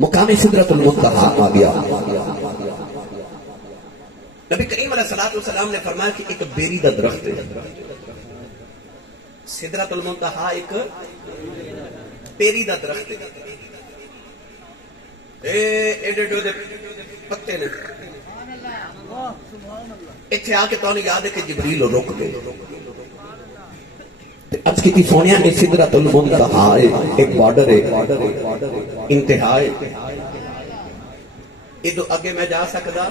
مقام سدرۃ المنتہی آ گیا نبی کریم علیہ السلام نے فرمایا کہ ایک بیری دا درخت ہے سدرۃ المنتہی ایک بیری دا درخت ہے ایڈے دے پتے نے اتھے آ کے تو نے یاد ہے کہ جبریل رک گئے عرض کی سونیا نے سدرۃ المنتہی ایک بارڈر ہے انتہا ہے ادو اگے میں جا سکتا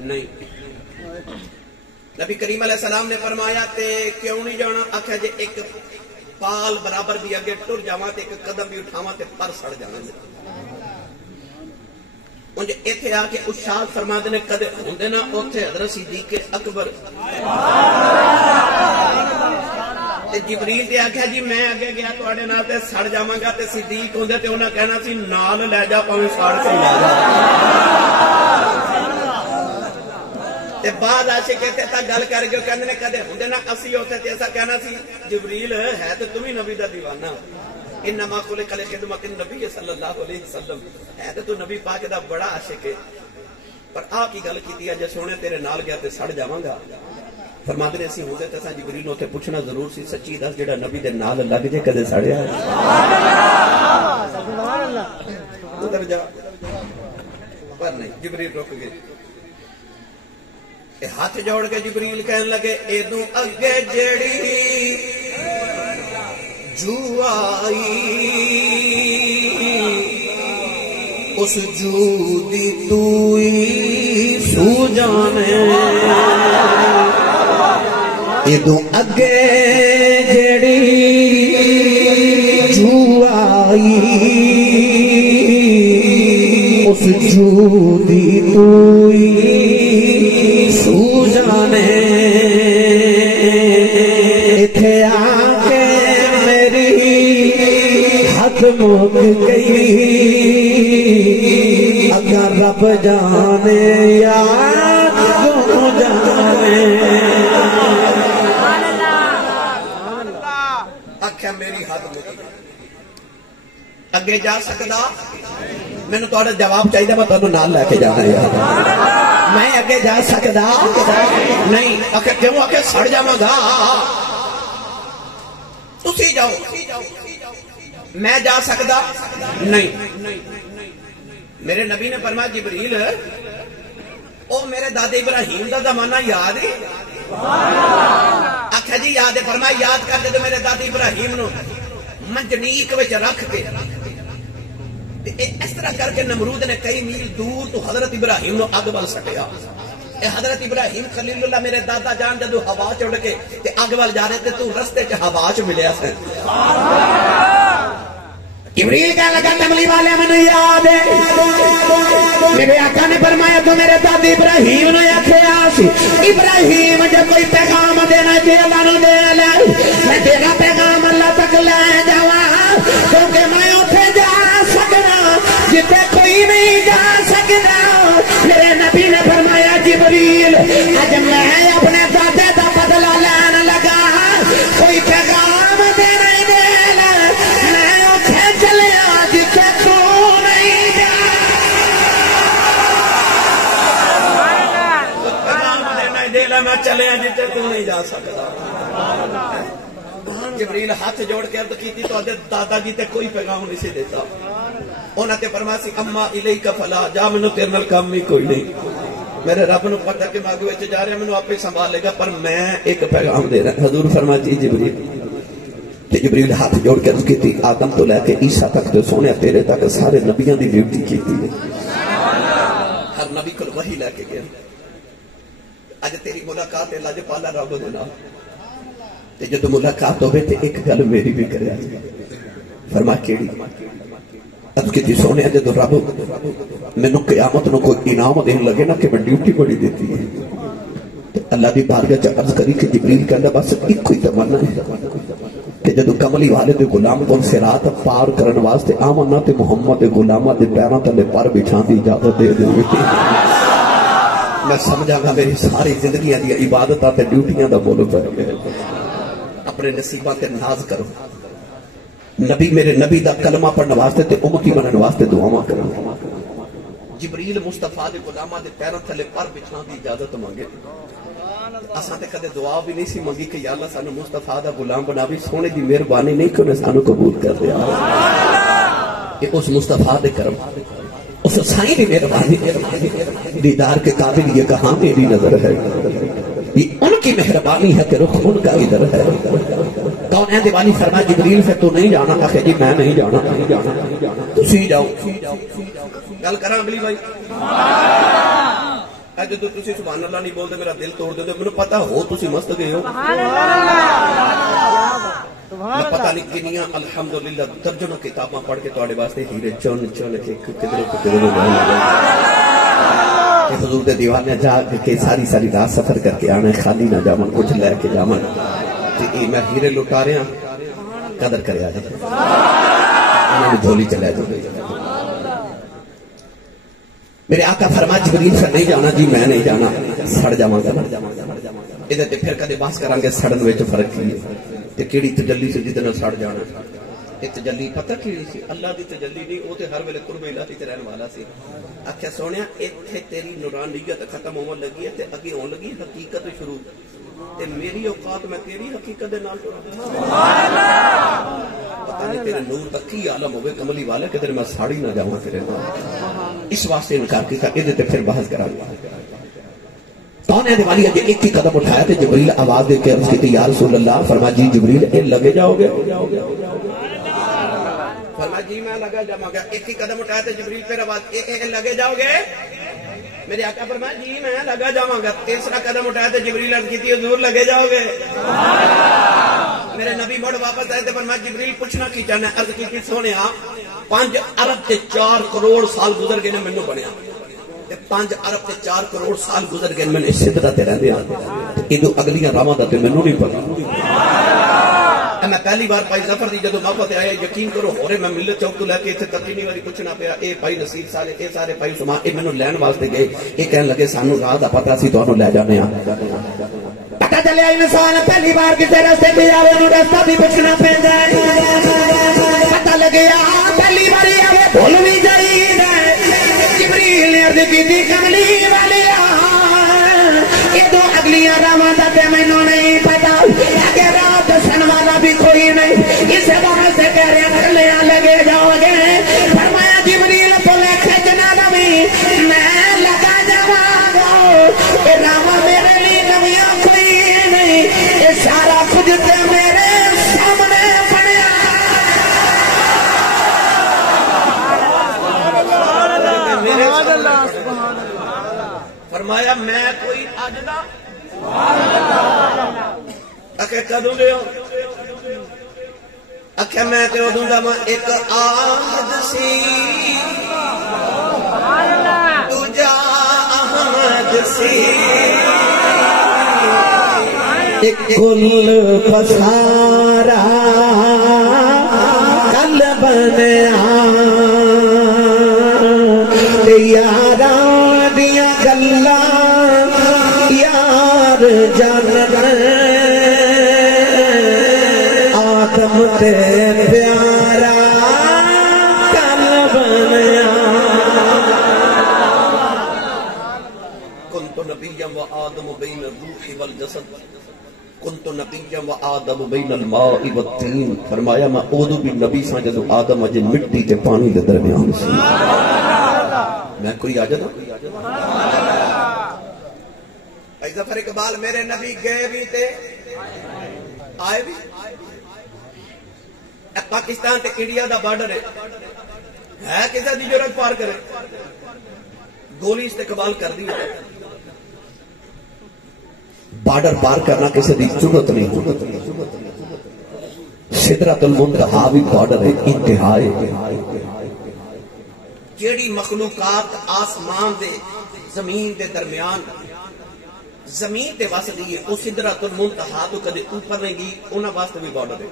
نہیں نبی کریم علیہ السلام نے فرمایا تے کیوں نہیں جانا آخیا جے ایک پال برابر بھی اگے ٹر جاواں تے ایک قدم بھی اٹھاواں تے پر سڑ جانا انجھے ایتھے آ کے اشاد فرماتے نے کدے ہوندے نا اوتھے حضرت صدیق اکبر تے جبریل تے آکھیا جی میں اگے گیا تواڈے نال تے سڑ جاواں گا تے صدیق ہوندے تے انہاں کہنا سی نال لے جا پاویں سڑ کے لے جا تے بعد عاشق کہتے تا گل کر کے کہندے نے کدے ہوندے نا اسی اوتھے تے ایسا کہنا سی جبریل ہے تے تم ہی نبی دا دیوانہ انما خلق لخدمت النبی صلی اللہ علیہ وسلم ہے تو نبی پاک دا بڑا عاشق ہے پر آپ کی گل کیتی ہے جے سونے تیرے نال گیا تے سڑ جاواں گا فرماتے نے اسی ہوندے تے اساں جبریل نوں تے پوچھنا ضرور سی سچی دس جڑا نبی دے نال لگ جے کدے سڑیا ہے سبحان اللہ ادھر جا پر نہیں جبریل رک گئے ہاتھ جوڑ کے جبریل کہنے لگے ایدوں اگے جیڑی جو آئی اس جو دی توئی سو جانے ایدوں اگے جیڑی جو آئی اس جو دی توئی سو جانے اتھے آکے میری حد مک گئی اگر رب جانے یاد کو جانے آکھا میری حد مک گئی اگے جا سکتا میں نے توڑا جواب چاہیے میں تو نال لے کے جانا ہے میں اگے جا سکتا نہیں آکھا کیوں آکھا سڑ جاواں گا تسی جاؤ میں جا سکتا نہیں میرے نبی نے فرمایا جبریل او میرے دادے ابراہیم دا زمانہ یاد ہے آکھا جی یاد ہے فرمایا یاد کر دے میرے دادے ابراہیم نو منجنیق وچ رکھ کے اس طرح کر کے نمرود نے کئی میل دور تو حضرت ابراہیم نو اگ وال سٹیا حضرت ابراہیم خلیل اللہ میرے دادا جان جدو ہوا چڑ کے اگ وال جا رہے تھے تو رستے چ ہوا چ ملیا سے جبریل کہنے لگا کملی والے مجھے یاد ہے میرے آقا نے فرمایا تو میرے دادی ابراہیم نے آکھیا سی ابراہیم جب کوئی پیغام دینا تے اللہ نو دے لے میں تیرا پیغام اللہ تک لے جاواں کیونکہ میں اوتھے جا سکنا جتے کوئی نہیں جا سکتا میرے نبی نے فرمایا جبریل اج میں اپنے دادے دا بدلہ لین لگا دے لے میں چلے ہیں جتے تو نہیں جا سکتا. جبریل ہاتھ جوڑ کے عرض کی تھی تو دادا جی تے کوئی پیغام نہیں سی دیتا. انہاں تے فرمایا سی اما الیک فلا جا منو تیرے نال کام ہی کوئی نہیں. میرے رب نو پتہ کہ میں اگے وچ جا رہا مینوں آپے سنبھالے گا پر میں ایک پیغام دے رہا. حضور فرمایا جی جبریل. تے جبریل ہاتھ جوڑ کے عرض کی تھی آدم تو لے کے عیسیٰ تک تے سونے تیرے تک سارے نبیاں دی ڈیوٹی کیتی ہے. ہر نبی کول وحی لے کے گیا. اج تیری ملاقات ہے لاج پالا رب دے نال. تے جدوں ملاقات ہوے تے ایک گل میری بھی کریا. فرمایا کیڑی؟ اب کہ جی سونے جدو رب مینوں قیامت نو کوئی انعام دین لگے نا کہ میں ڈیوٹی بڑی دیتی ہے. اللہ دی بارگاہ چ عرض کری کہ جبریل کہندا بس ایک ہی تمنا ہے کہ جدو کملی والے دے غلام کو صراط پار کرن واسطے آمنا تے محمد دے غلاماں دے پیراں تلے پر بچھان دی اجازت دے دے. میں سمجھا گا میری ساری زندگیاں دی عبادتاں تے ڈیوٹیاں دا مول پے گیا. اپنے نصیباں تے ناز کرو. نبی میرے نبی دا کلمہ پڑھنے واسطے تے امتی بننے واسطے دعاواں کرو. جبریل مصطفیٰ دے غلاماں دے پیراں تھلے پر بچھان دی اجازت مانگے. اساں تے کدے دعا بھی نہیں سی منگی کہ یا اللہ سانو مصطفیٰ دا غلام بناوی. سونے دی مہربانی نہیں کہ انہیں سانو قبول کر دیا. کہ اس مصطفیٰ دے کرم اس سائیں دی مہربانی دیدار کے قابل یہ کہاں میری نظر ہے. یہ ان کی مہربانی ہے کہ رخ ان کا ادھر ہے. کون ہے دیوانی فرمایا جبریل سے تو نہیں جانا. آخر جی میں نہیں جانا تسی جاؤ. گل کراں عملی بھائی جدو تسی سبحان اللہ نہیں بولتے میرا دل توڑ دے. مجھے پتا ہو تسی مست گئے ہو. میں پتہ نہیں کنیاں الحمدللہ درجنوں کتاباں پڑھ کے تواڈے واسطے ہیرے چن چن کے کدھروں حضور دے دیوانے جا کے ساری ساری رات سفر کر کے آنا. خالی نہ جاون کچھ لے کے جاون. تے میں ہیرے لٹا رہا قدر کرے آ جائے. انہوں نے دھولی چلے جاؤ. میرے آقا فرما جبریل سے نہیں جانا جی میں نہیں جانا سڑ جاواں گا. ادھر تے پھر کدے بحث کران گے سڑن وچ فرق کی ہے تے کیڑی تجلی سے جدے نال سڑ جانا. یہ تجلی پتہ کیڑی سی؟ اللہ دی تجلی نہیں. وہ تے ہر ویلے قرب الہی تے رہن والا سی. آکھیا سونیا ایتھے تیری نورانیت ختم ہون لگی ہے تے اگے ہون لگی حقیقت شروع. تے میری اوقات میں تیری حقیقت دے نال سبحان اللہ. پتہ نہیں تیرے نور دا کی عالم ہوے کملی والے کہ تیرے میں ساڑی نہ جاواں تیرے نال. اس واسطے انکار کیتا. ادھر تے پھر بحث کرا. کون ہے دیوالی اجے ایک ہی قدم اٹھایا تے جبریل آواز دے کے عرض کی یا رسول اللہ. فرمایا جی جبریل اے لگے جاؤ گے. فرمایا جی میں لگا جاواں گا. ایک ہی قدم اٹھایا تے جبریل پھر آواز اے لگے جاؤ گے. میرے آقا فرمایا جی میں لگا جاواں گا. تیسرا قدم اٹھایا تے جبریل عرض کیتی حضور لگے جاؤ گے. میرے نبی مڑ واپس آئے تے فرمایا جبریل پوچھنا کی چاہنا. عرض کیتی سونیا 5 ارب تے 4 کروڑ سال گزر گئے نے مینوں بنیا. 5 ارب تے 4 کروڑ سال گزر گئے میں اس سدرت تے رہندے ہاں. ادو اگلیاں راواں دا تے مینوں نہیں پتہ. میں پہلی بار بھائی ظفر دی جدو موقع تے آیا یقین کرو ہورے میں ملت چوک تو لے کے اتنے تک نہیں واری پوچھنا پیا. اے بھائی نصیر سارے اے سارے بھائی سما اے مینوں لین واسطے گئے. اے کہن لگے سانو راہ دا پتہ سی تانوں لے جانے ہاں. پتہ چلیا انسان پہلی بار کسی رستے تے آوے نوں رستہ بھی پوچھنا پیندا ہے. پتہ لگیا پہلی باری آوے بھول بھی جائیدا. جبریل نے عرض کیتی کملی والیا اے تو اگلیاں راواں دا تے مینوں نہیں پتہ. اگے راہ دسن والا بھی کوئی نہیں. اس واسطے کہہ رہے تھلے لگے جاؤ گے. فرمایا جبریل بولے کھچنا نوی میں لگا جاواں گا. اے راواں میرے لیے نویاں کوئی نہیں. اے سارا کچھ تے میرے سامنے بنیا. فرمایا میں کوئی اج دا اکھے کدوں گئے ہو. اکھے میں تے ادوں دا ایک آہد سی دوجا احمد سی. ایک کل پسارا کل بنیا. یاراں دیاں گلاں یار جانن آدم تے پیارا کل بنیا. کنت نبی نقيا وآدم بين الروح والجسد كنت نقيا وآدم بين الماء والطين. فرمایا میں ادو بھی نبی سا جدو آدم اجے مٹی تے پانی دے درمیان سی. میں کوئی آ جاتا ظفر اقبال میرے نبی گئے بھی تے آئے بھی. پاکستان تے انڈیا دا بارڈر ہے کسی دی ضرورت پار کرے گولی استقبال کر دی. بارڈر پار کرنا کسی دی ضرورت نہیں. سدرۃ المنتہا بھی بارڈر ہے انتہائی. جیڑی مخلوقات آسمان دے زمین دے درمیان زمین تے واسطے ہے وہ سدرۃ المنتہا تو کدے اوپر نہیں گئی انہاں واسطے بھی بارڈر ہے.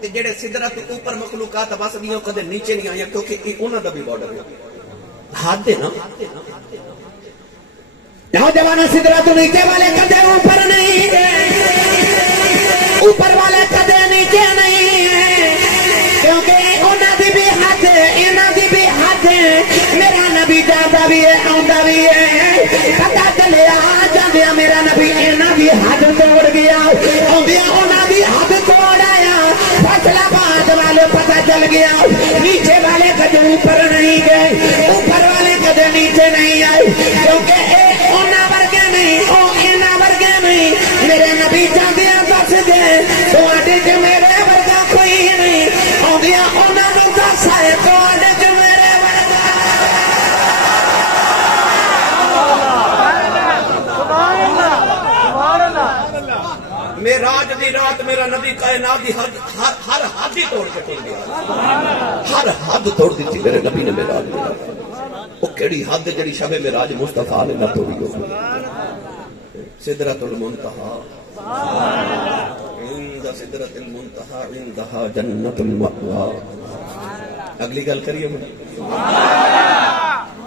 تے جڑے سدرۃ تو اوپر مخلوقات واسطے ہیں کدے نیچے نہیں آیا کیونکہ انہاں دا بھی بارڈر ہے. حد ہے نا. نوجوان سدرۃ نیچے والے کدے اوپر نہیں گئے اوپر والے کدے نیچے نہیں کیونکہ انہاں دی بھی حد ہے انہاں دی بھی حد ہے. میرا نبی جاندا بھی ہے آندا بھی ہے پتہ چلیا جاندیا میرا نبی انہاں دی حد توڑ گیا آندیا انہاں دی حد توڑ آیا. فیصلہ باد والے پتہ چل گیا نیچے والے کدے اوپر نہیں گئے اوپر والے کدے نیچے نہیں آئے کیونکہ انہاں ورگے نہیں او انہاں ورگے نہیں. میرے نبی جاندیا دس گئے تواڈے تے میرے ورگا کوئی نہیں آندیا انہاں نوں دس آئے تواڈے تے میرے ورگا. معراج دی رات میرا نبی کائنات دی ہر حد ہی توڑ کے ٹر گیا. ہر حد توڑ دیتی میرے نبی نے معراج دی رات. وہ کیڑی حد جڑی شب معراج مصطفیٰ نے نہ توڑی ہو. سدرۃ المنتہا عند سدرۃ المنتہا عندہا جنت المأویٰ. اگلی گل کریے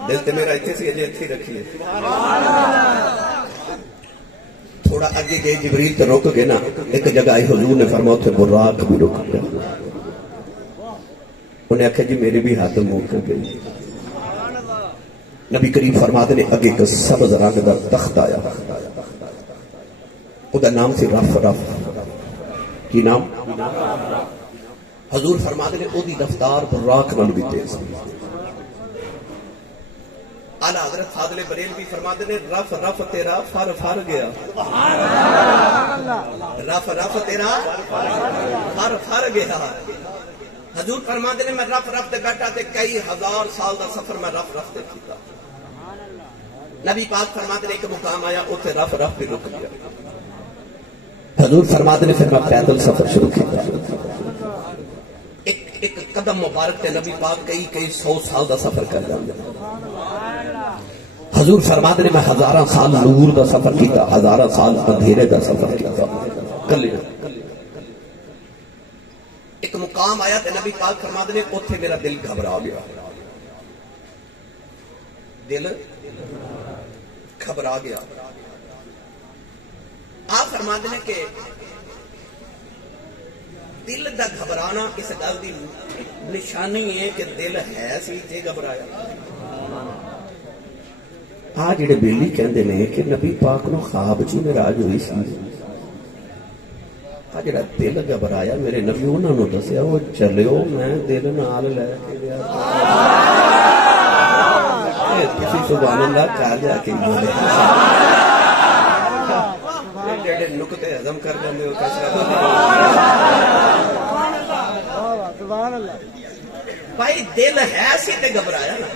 دل تے میرا اتنے سی اجے اتنے رکھیے. تھوڑا اگے گئے جبریل تے رک گئے نا ایک جگہ آئی حضور نے فرمایا تھے براق بھی رک گیا. انہیں آکھا جی میری بھی ہاتھ موک گئی. نبی کریم فرماتے نے اگے ایک سبز رنگ دا تخت آیا او دا نام سی رف رف. کی نام؟ حضور فرماتے نے او دی رفتار براق نال بھی تیز. اعلیٰ حضرت فاضل بریلوی فرماتے نے رف رف تیرا فر فر گیا. رف رف تیرا فر فر گیا. حضور فرماتے نے میں رف رف تے بیٹھا تے کئی ہزار سال دا سفر میں رف رف تے کیتا. نبی پاک فرماتے نے ایک مقام آیا اوتھے رف رف بھی رک گیا. حضور فرماتے نے پھر میں پیدل سفر شروع کیتا. ایک قدم مبارک تے نبی پاک کئی 100 سال دا سفر کر جاندے. حضور فرماتے نے میں ہزاراں سال نور دا سفر کیتا ہزاراں سال اندھیرے دا سفر کیتا. کلے ایک مقام آیا تے نبی پاک فرماتے نے اوتھے میرا دل گھبرا گیا. دل گھبرا گیا. آپ فرماتے ہیں کہ دل دا گھبرانا اس گل دی نشانی ہے کہ دل ہے سی تے گھبرایا. آ جڑے بیلی کہندے نے کہ نبی پاک نو خواب چ معراج ہوئی سی. آ جڑا دل گھبرایا میرے نبی انہاں نو دسیا وہ چلیو میں دل نال لے کے گیا. تسی سبحان اللہ کہہ جا کے بولے جڑے نقطے ہضم کر جاندے ہو سبحان اللہ. بھائی دل ہے سی تے گھبرایا نا.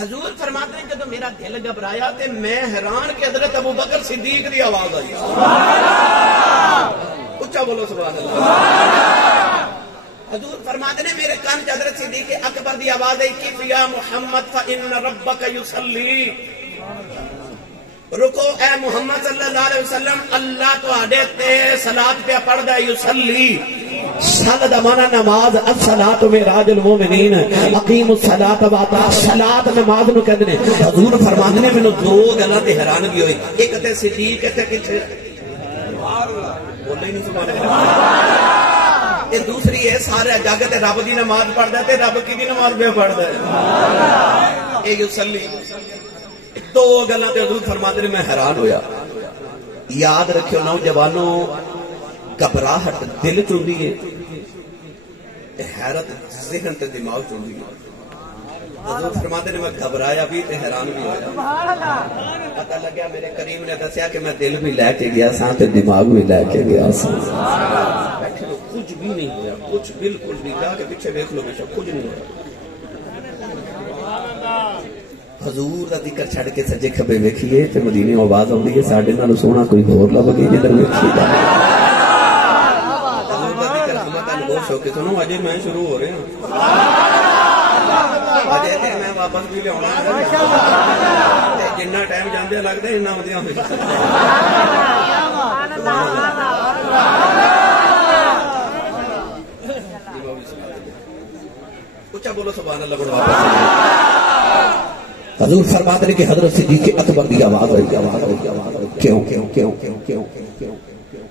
حضور فرماتے ہیں جب میرا دل گھبرایا تے میں حیران کہ حضرت ابو بکر صدیق دی آواز آئی. اچھا بولو سبحان اللہ. حضور فرماتے ہیں میرے کان چ حضرت صدیق اکبر دی آواز آئی کہ یا محمد فإن ربک یصلی. رکو اے محمد صلی اللہ علیہ وسلم اللہ تواڈے تے صلاۃ پہ پڑھدا ہے یصلی. صلاۃ دا معنی نماز. الصلاۃ معراج المومنین اقیموا الصلاۃ وآتوا الصلاۃ نماز نو کہندے نے. حضور فرماندے نے مینوں دو گلاں تے حیرانگی ہوئی. ایک تے صدیق تے کتھے بولے نہیں سبحان اللہ. تے دوسری ہے سارے جگ تے رب دی نماز پڑھدا تے رب کی دی نماز پہ پڑھدا ہے. اے یصلی دو گلاں تے حضور فرماتے ہیں میں حیران ہویا. یاد رکھو نوجوانوں گھبراہٹ دل چوندی ہے, حیرت ذہن تے دماغ چوندی ہے. حضور فرماتے ہیں میں گھبرایا بھی تے حیران بھی ہویا. پتہ لگیا میرے کریم نے دسیا کہ میں دل بھی لے کے گیا سا تے دماغ بھی لے کے گیا سا. کچھ بھی نہیں ہوا, کچھ بالکل نہیں. جا کے پیچھے دیکھ لو بے کچھ نہیں ہوا. حضور دا ذکر چھڑ کے سجے کھبے ویکھیے تے مدینے آواز آندی ہے ساڈے نال سونا کوئی ہور لب گئی جدھر ویکھی جا. حضور دا ذکر ہم تن گوش ہو کے سنو. اجے میں شروع ہو رہے ہوں, اجے تے میں واپس بھی لیاونا تے جنہ ٹائم جاندے لگدا اننا ودیا ہوے. اچھا بولو سبحان اللہ. بڑا حضور فرماتے ہیں کہ حضرت صدیق اکبر کی آواز آئی. کیوں کیوں کیوں کیوں کیوں کیوں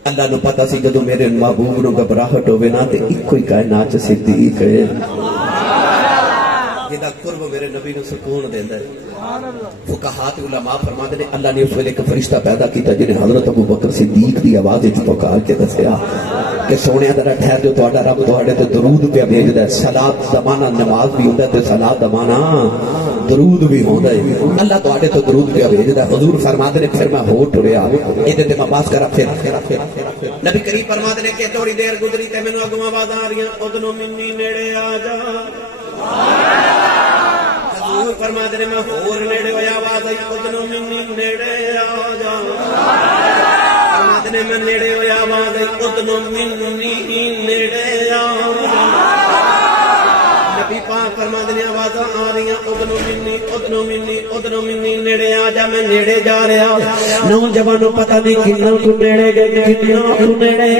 اللہ نو پتا سی جدو میرے محبوب نو گھبراہٹ ہوے نا تے اکو ہی کائنات چ صدیق ہے جدا قرب میرے نبی نو سکون دیندا ہے. فقہاء علماء فرماتے ہیں اللہ نے اس ویلے ایک فرشتہ پیدا کیتا جنہیں حضرت ابو بکر صدیق دی آواز وچ پکار کے دسیا کہ سونے ذرا ٹھہر جو تہاڈا رب تہاڈے تے درود پہ بھیجدا ہے. صلاۃ زمانہ نماز بھی ہوندا ہے تے صلاۃ زمانہ درود بھی ہوندا ہے. اللہ تہاڈے تے درود پہ بھیجدا ہے. حضور فرماتے ہیں پھر میں ہو ٹریا ایدے تے میں بات کرا. پھر نبی کریم فرماتے ہیں کہ تھوڑی دیر گزری تے مینوں اگوں آواز آ رہی ہیں اودنوں منی نیڑے آ جا. حضور فرماتے ہیں میں ہور نیڑے ہویا آواز آئی اودنوں منی نیڑے آ جا. فرماتے ہیں میں نیڑے ہویا آواز آئی اودنوں منی نیڑے آ جا. نبی پاک فرماتے ہیں آوازاں آ رہی ہیں اودنوں منی اودنوں منی اودنوں منی نیڑے آ جا. میں نیڑے جا رہا. نوجوانوں پتہ نہیں کتنا تو نیڑے گئے کتنا تو نیڑے گئے.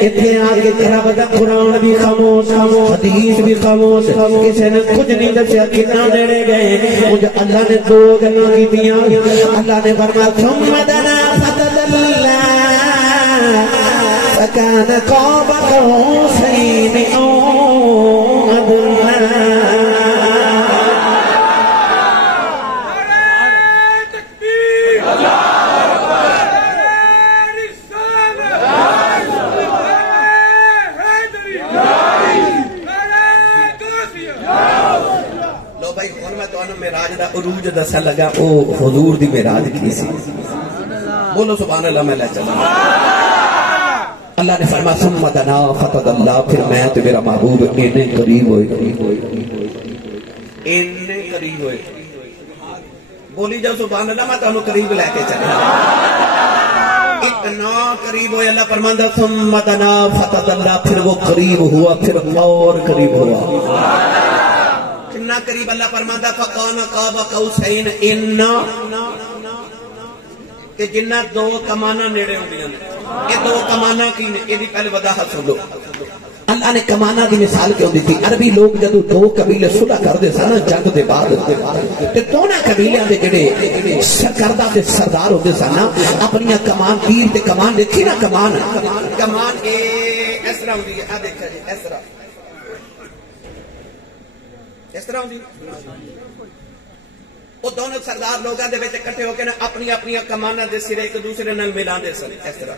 ایتھے آ کے رب دا قرآن بھی خاموش حدیث بھی خاموش کسی نے کچھ نہیں دسیا کتنا نیڑے گئے. مجھے اللہ نے دو گلاں کیتیاں. اللہ نے فرمایا ثم دنا فتدلى فكان قاب قوسين أو أدنى. لو بھائی ہن میں تانوں معراج دا عروج دسن لگا. او حضور دی معراج کی سی. بولو سبحان اللہ. میں لے چلا. اللہ نے فرمایا ثم دنا فتدلى. پھر میں تے میرا محبوب اینے قریب ہوئے اینے قریب ہوئے. بولی جاؤ سبحان اللہ. میں تانوں قریب لے کے چلا. اتنا قریب ہوئے. اللہ فرماندا ثم دنا فتدلى. پھر وہ قریب ہوا پھر اور قریب ہوا. کتنا قریب. اللہ فرماندا فکان قاب قوسین انا کہ جنہ دو کمانا نیڑے ہوندیاں نے. یہ دو کمانا کی نے یہ پہلے وضاحت سنو. اللہ نے کمانا کی مثال کیوں دی تھی. عربی لوگ جدو دو قبیلے صلح کردے سن جنگ دے بعد تے دونوں قبیلیاں دے جڑے سرکردہ تے سردار ہوندے سن اپنی کمان تیر تے کمان دیکھی نا کمان اس طرح ہوندی ہے. آ دیکھا جی اس طرح ہوندی. وہ دونوں سردار لوگاں دے وچ اکٹھے ہو کے اپنی اپنی کماناں دے سرے ایک دوسرے نال ملاندے سن. اس طرح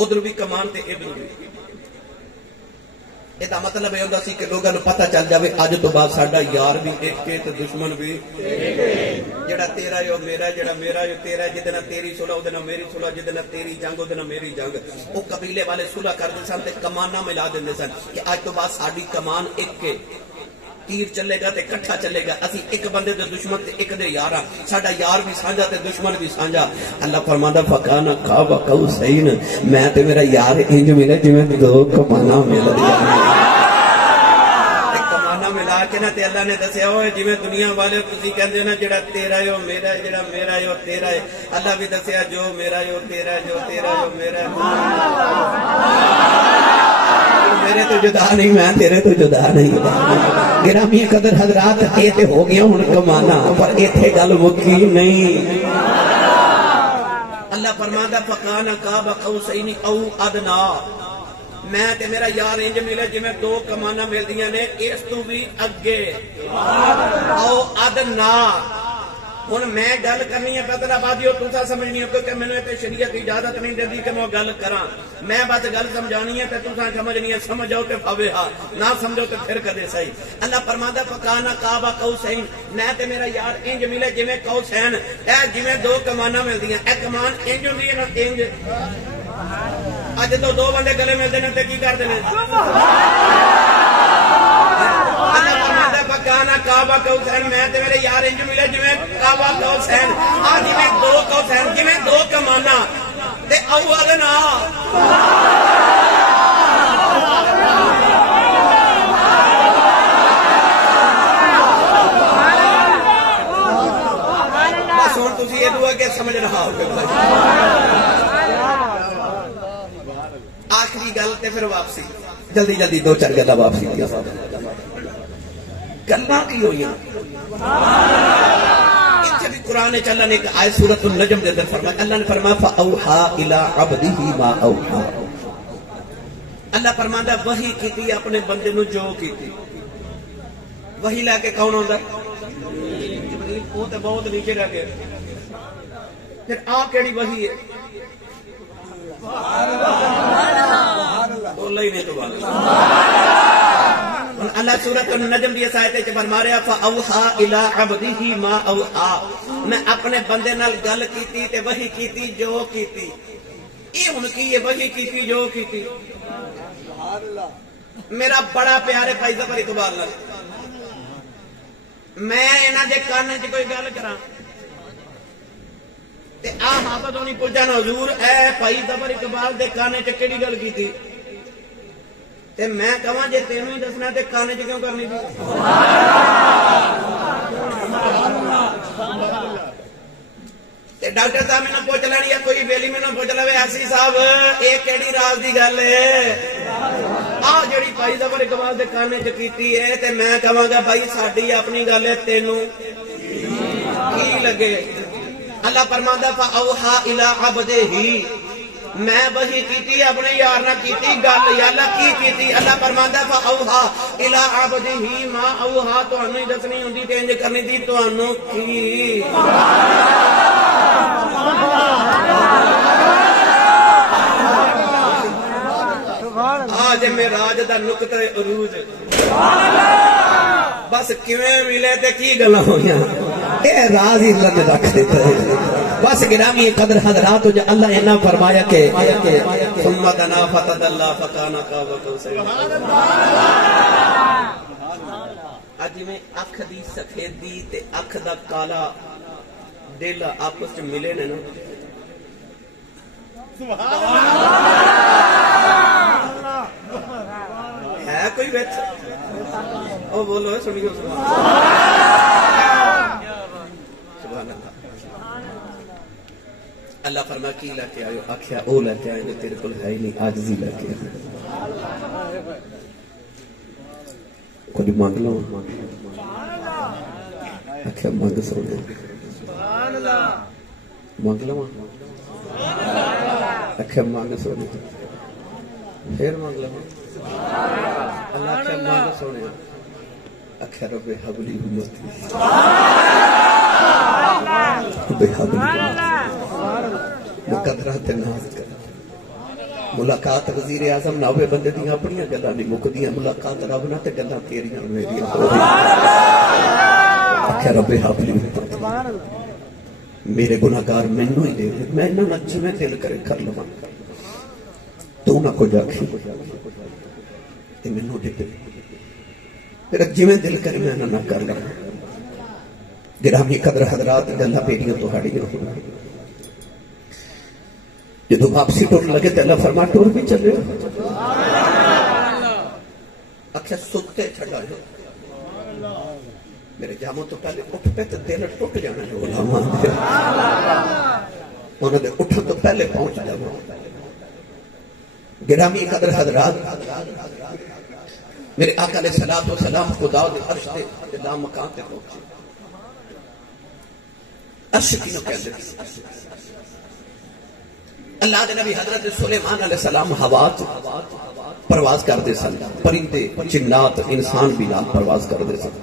ادھر بھی کمان تے ادھر بھی. یہ مطلب یہ ہوندا سی کہ لوگاں نوں پتہ چل جاوے اج تو بعد ساڈا یار بھی ایک ہے تے دشمن بھی ایک ہے. جڑا تیرا ہے او میرا ہے, جڑا میرا ہے تیرا ہے. جدے نال تیری صلح اودے نال میری صلح, جدے نال تیری جنگ اودے نال میری جنگ. او قبیلے والے صلح کردے سن تے کماناں ملا دیندے سن کہ اج تو بعد ساڈی کمان ایک ہے. تیر چلے گا تے کٹھا چلے گا. اسی ایک بندے دے دشمن تے ایک دے یاراں. ساڈا یار بھی سانجا تے دشمن بھی سانجا. اللہ فرماندا فکان قاب قوسین. میں تے میرا یار انج ملے جویں دو کماناں مل گئے. کماناں ملا کے نا تے اللہ نے دسیا ہوئے جویں دنیا والے تسی کہندے نا جڑا تیرا ہے او میرا ہے, جڑا میرا ہے او تیرا ہے. اللہ بھی دسیا جو میرا ہے او تیرا ہے, جو تیرا ہے او میرا ہے. میرے تو جدا نہیں, میں تیرے تو جدا نہیں. گرامی قدر حضرات یہ تے ہو گیا ہن کمانا پر ایتھے گل مکی نہیں. اللہ فرماندا فکان قاب قوسین او ادنا. میں تے میرا یار انج ملے جویں دو کماناں ملدیاں نے اس تو بھی اگے. او ادنا ہوں میں گل کرنی ہے پتہ آبادی اور تصا سمجھنی ہو کیونکہ مینوں تے شریعت اجازت نہیں دیتی کہ میں گل کراں میں بس گل سمجھانی ہے تے تساں سمجھنی ہے سمجھ آؤ تے پاوے ہا نہ سمجھو تے پھر کدے صحیح اللہ فرماتا فکانا قاب قوسین میں تے میرا یار انج ملے جویں قوسین اے جویں دو کماناں ملدیاں اے کمان انج ہوندی ہے نا انج اج تو دو بندے گلے ملتے ہیں تے کی کردے نے کانا کعبہ قوسین میں تے میرے یار انج ملے جویں کعبہ قوسین آ جویں دو قوسین جویں دو کمانا تے اول نا بس ہن تسی اے دعا کے سمجھ رہا ہو آخری گل تے پھر واپسی جلدی جلدی دو چار گلاں واپسی دیا گلاں کی ہوئیاں اتنے بھی قرآن چلا نے کہ آئے سورۃ النجم دے اندر فرمایا اللہ نے فرمایا فَأَوْحَا إِلَىٰ عَبْدِهِ مَا أَوْحَا اللہ فرماتا وحی کیتی اپنے بندے نو جو کیتی وحی لے کے کون ہوندا جبریل وہ تے بہت نیچے رہ گئے پھر آ کیڑی وحی ہے بولا ہی نہیں تو بات اللہ سورۃ النجم دی آیت وچ فرما رہا فاوحا الی عبدہ ما اوحا میں اپنے بندے نال گل کیتی تے وحی کیتی جو کیتی اے ہن کی ہے وحی کیتی جو کیتی میرا بڑا پیارے بھائی ظفر اقبال نال میں انہاں دے کان وچ کوئی گل کراں تے آ حافظ ہونی پوچھن حضور اے بھائی ظفر اقبال دے کان وچ کیڑی گل کیتی تے میں کہاں جے تینوں ہی دسنا تے کانے چ کیوں کرنی تھی تے ڈاکٹر صاحب میں پوچھ لینی یا کوئی بیلی میں پوچھ لے اسی صاحب اے کیڑی راز دی گل ہے آ جڑی بھائی ظفر اقبال دے کانے چ کیتی ہے تے میں کہاں گا بھائی ساڈی اپنی گل ہے تینوں کی لگے اللہ فرماتا فاوحا الی عبدہ میں وحی کیتی اپنے یار نہ کیتی گل یا اللہ کی کیتی اللہ فرماندا فاوحا الی عبدہ ما اوحا تانوں ہی دسنی ہوندی تے انج کرنی تھی تانوں کی آج معراج دا نقطہ عروج بس کیویں ملے تے کی گلاں ہویاں اے راز ہی اللہ نے رکھ دیتا ہے بس گرامی قدر حضرات جو اللہ نے فرمایا کہ ثم دنا فتدلى فكان قاب قوسين اج میں اکھ دی سفیدی تے اکھ دا کالا دل آپس میں ملے نے نا سبحان اللہ ہے کوئی وچ او بولو سنیو سبحان اللہ اللہ فرما کی لے کے آئے آخیا او لے کے آئے تیرے کول ہے ہی نہیں عاجزی لے کے آئے کوئی مانگ لو آخیا مانگ سونے مانگ لو آخیا مانگ سونے پھر مانگ لو اللہ آخیا مانگ سونے آخیا رب ہب لی امتی رب ہب لی مقدرات ناز کر ملاقات وزیر اعظم نہ ہوئے بندے دیاں اپنی گلاں نہیں مکدیاں ملاقات رب نہ تے گلاں تیریاں میریاں آخیا رب ہب لی میرے گناہگار مینوں ہی دے میں انہاں نال جویں دل کرے کر لواں تو نہ کچھ آکھی تے مینوں دے میرا جویں دل کرے میں نہ کر لواں گرامی قدر حضرات گلاں پیڑیاں تہاڈیاں جدو واپسی ٹورن لگے تو اللہ فرما ٹور بھی چلے اکھیا سکتے چھڑا ہے میرے جاموں تو پہلے اٹھ پہ تو دل ٹوٹ جانا ہے علماء انہوں نے اٹھن تو پہلے پہنچ جانا گرامی قدر حضرات میرے آقا علیہ السلام خدا دے عرش دے لام مکان تے پہنچے عرش کی نو کہتے اللہ دے نبی حضرت سلیمان علیہ السلام ہوا پرواز کرتے سن پرندے جنات انسان بھی نال پرواز کرتے سن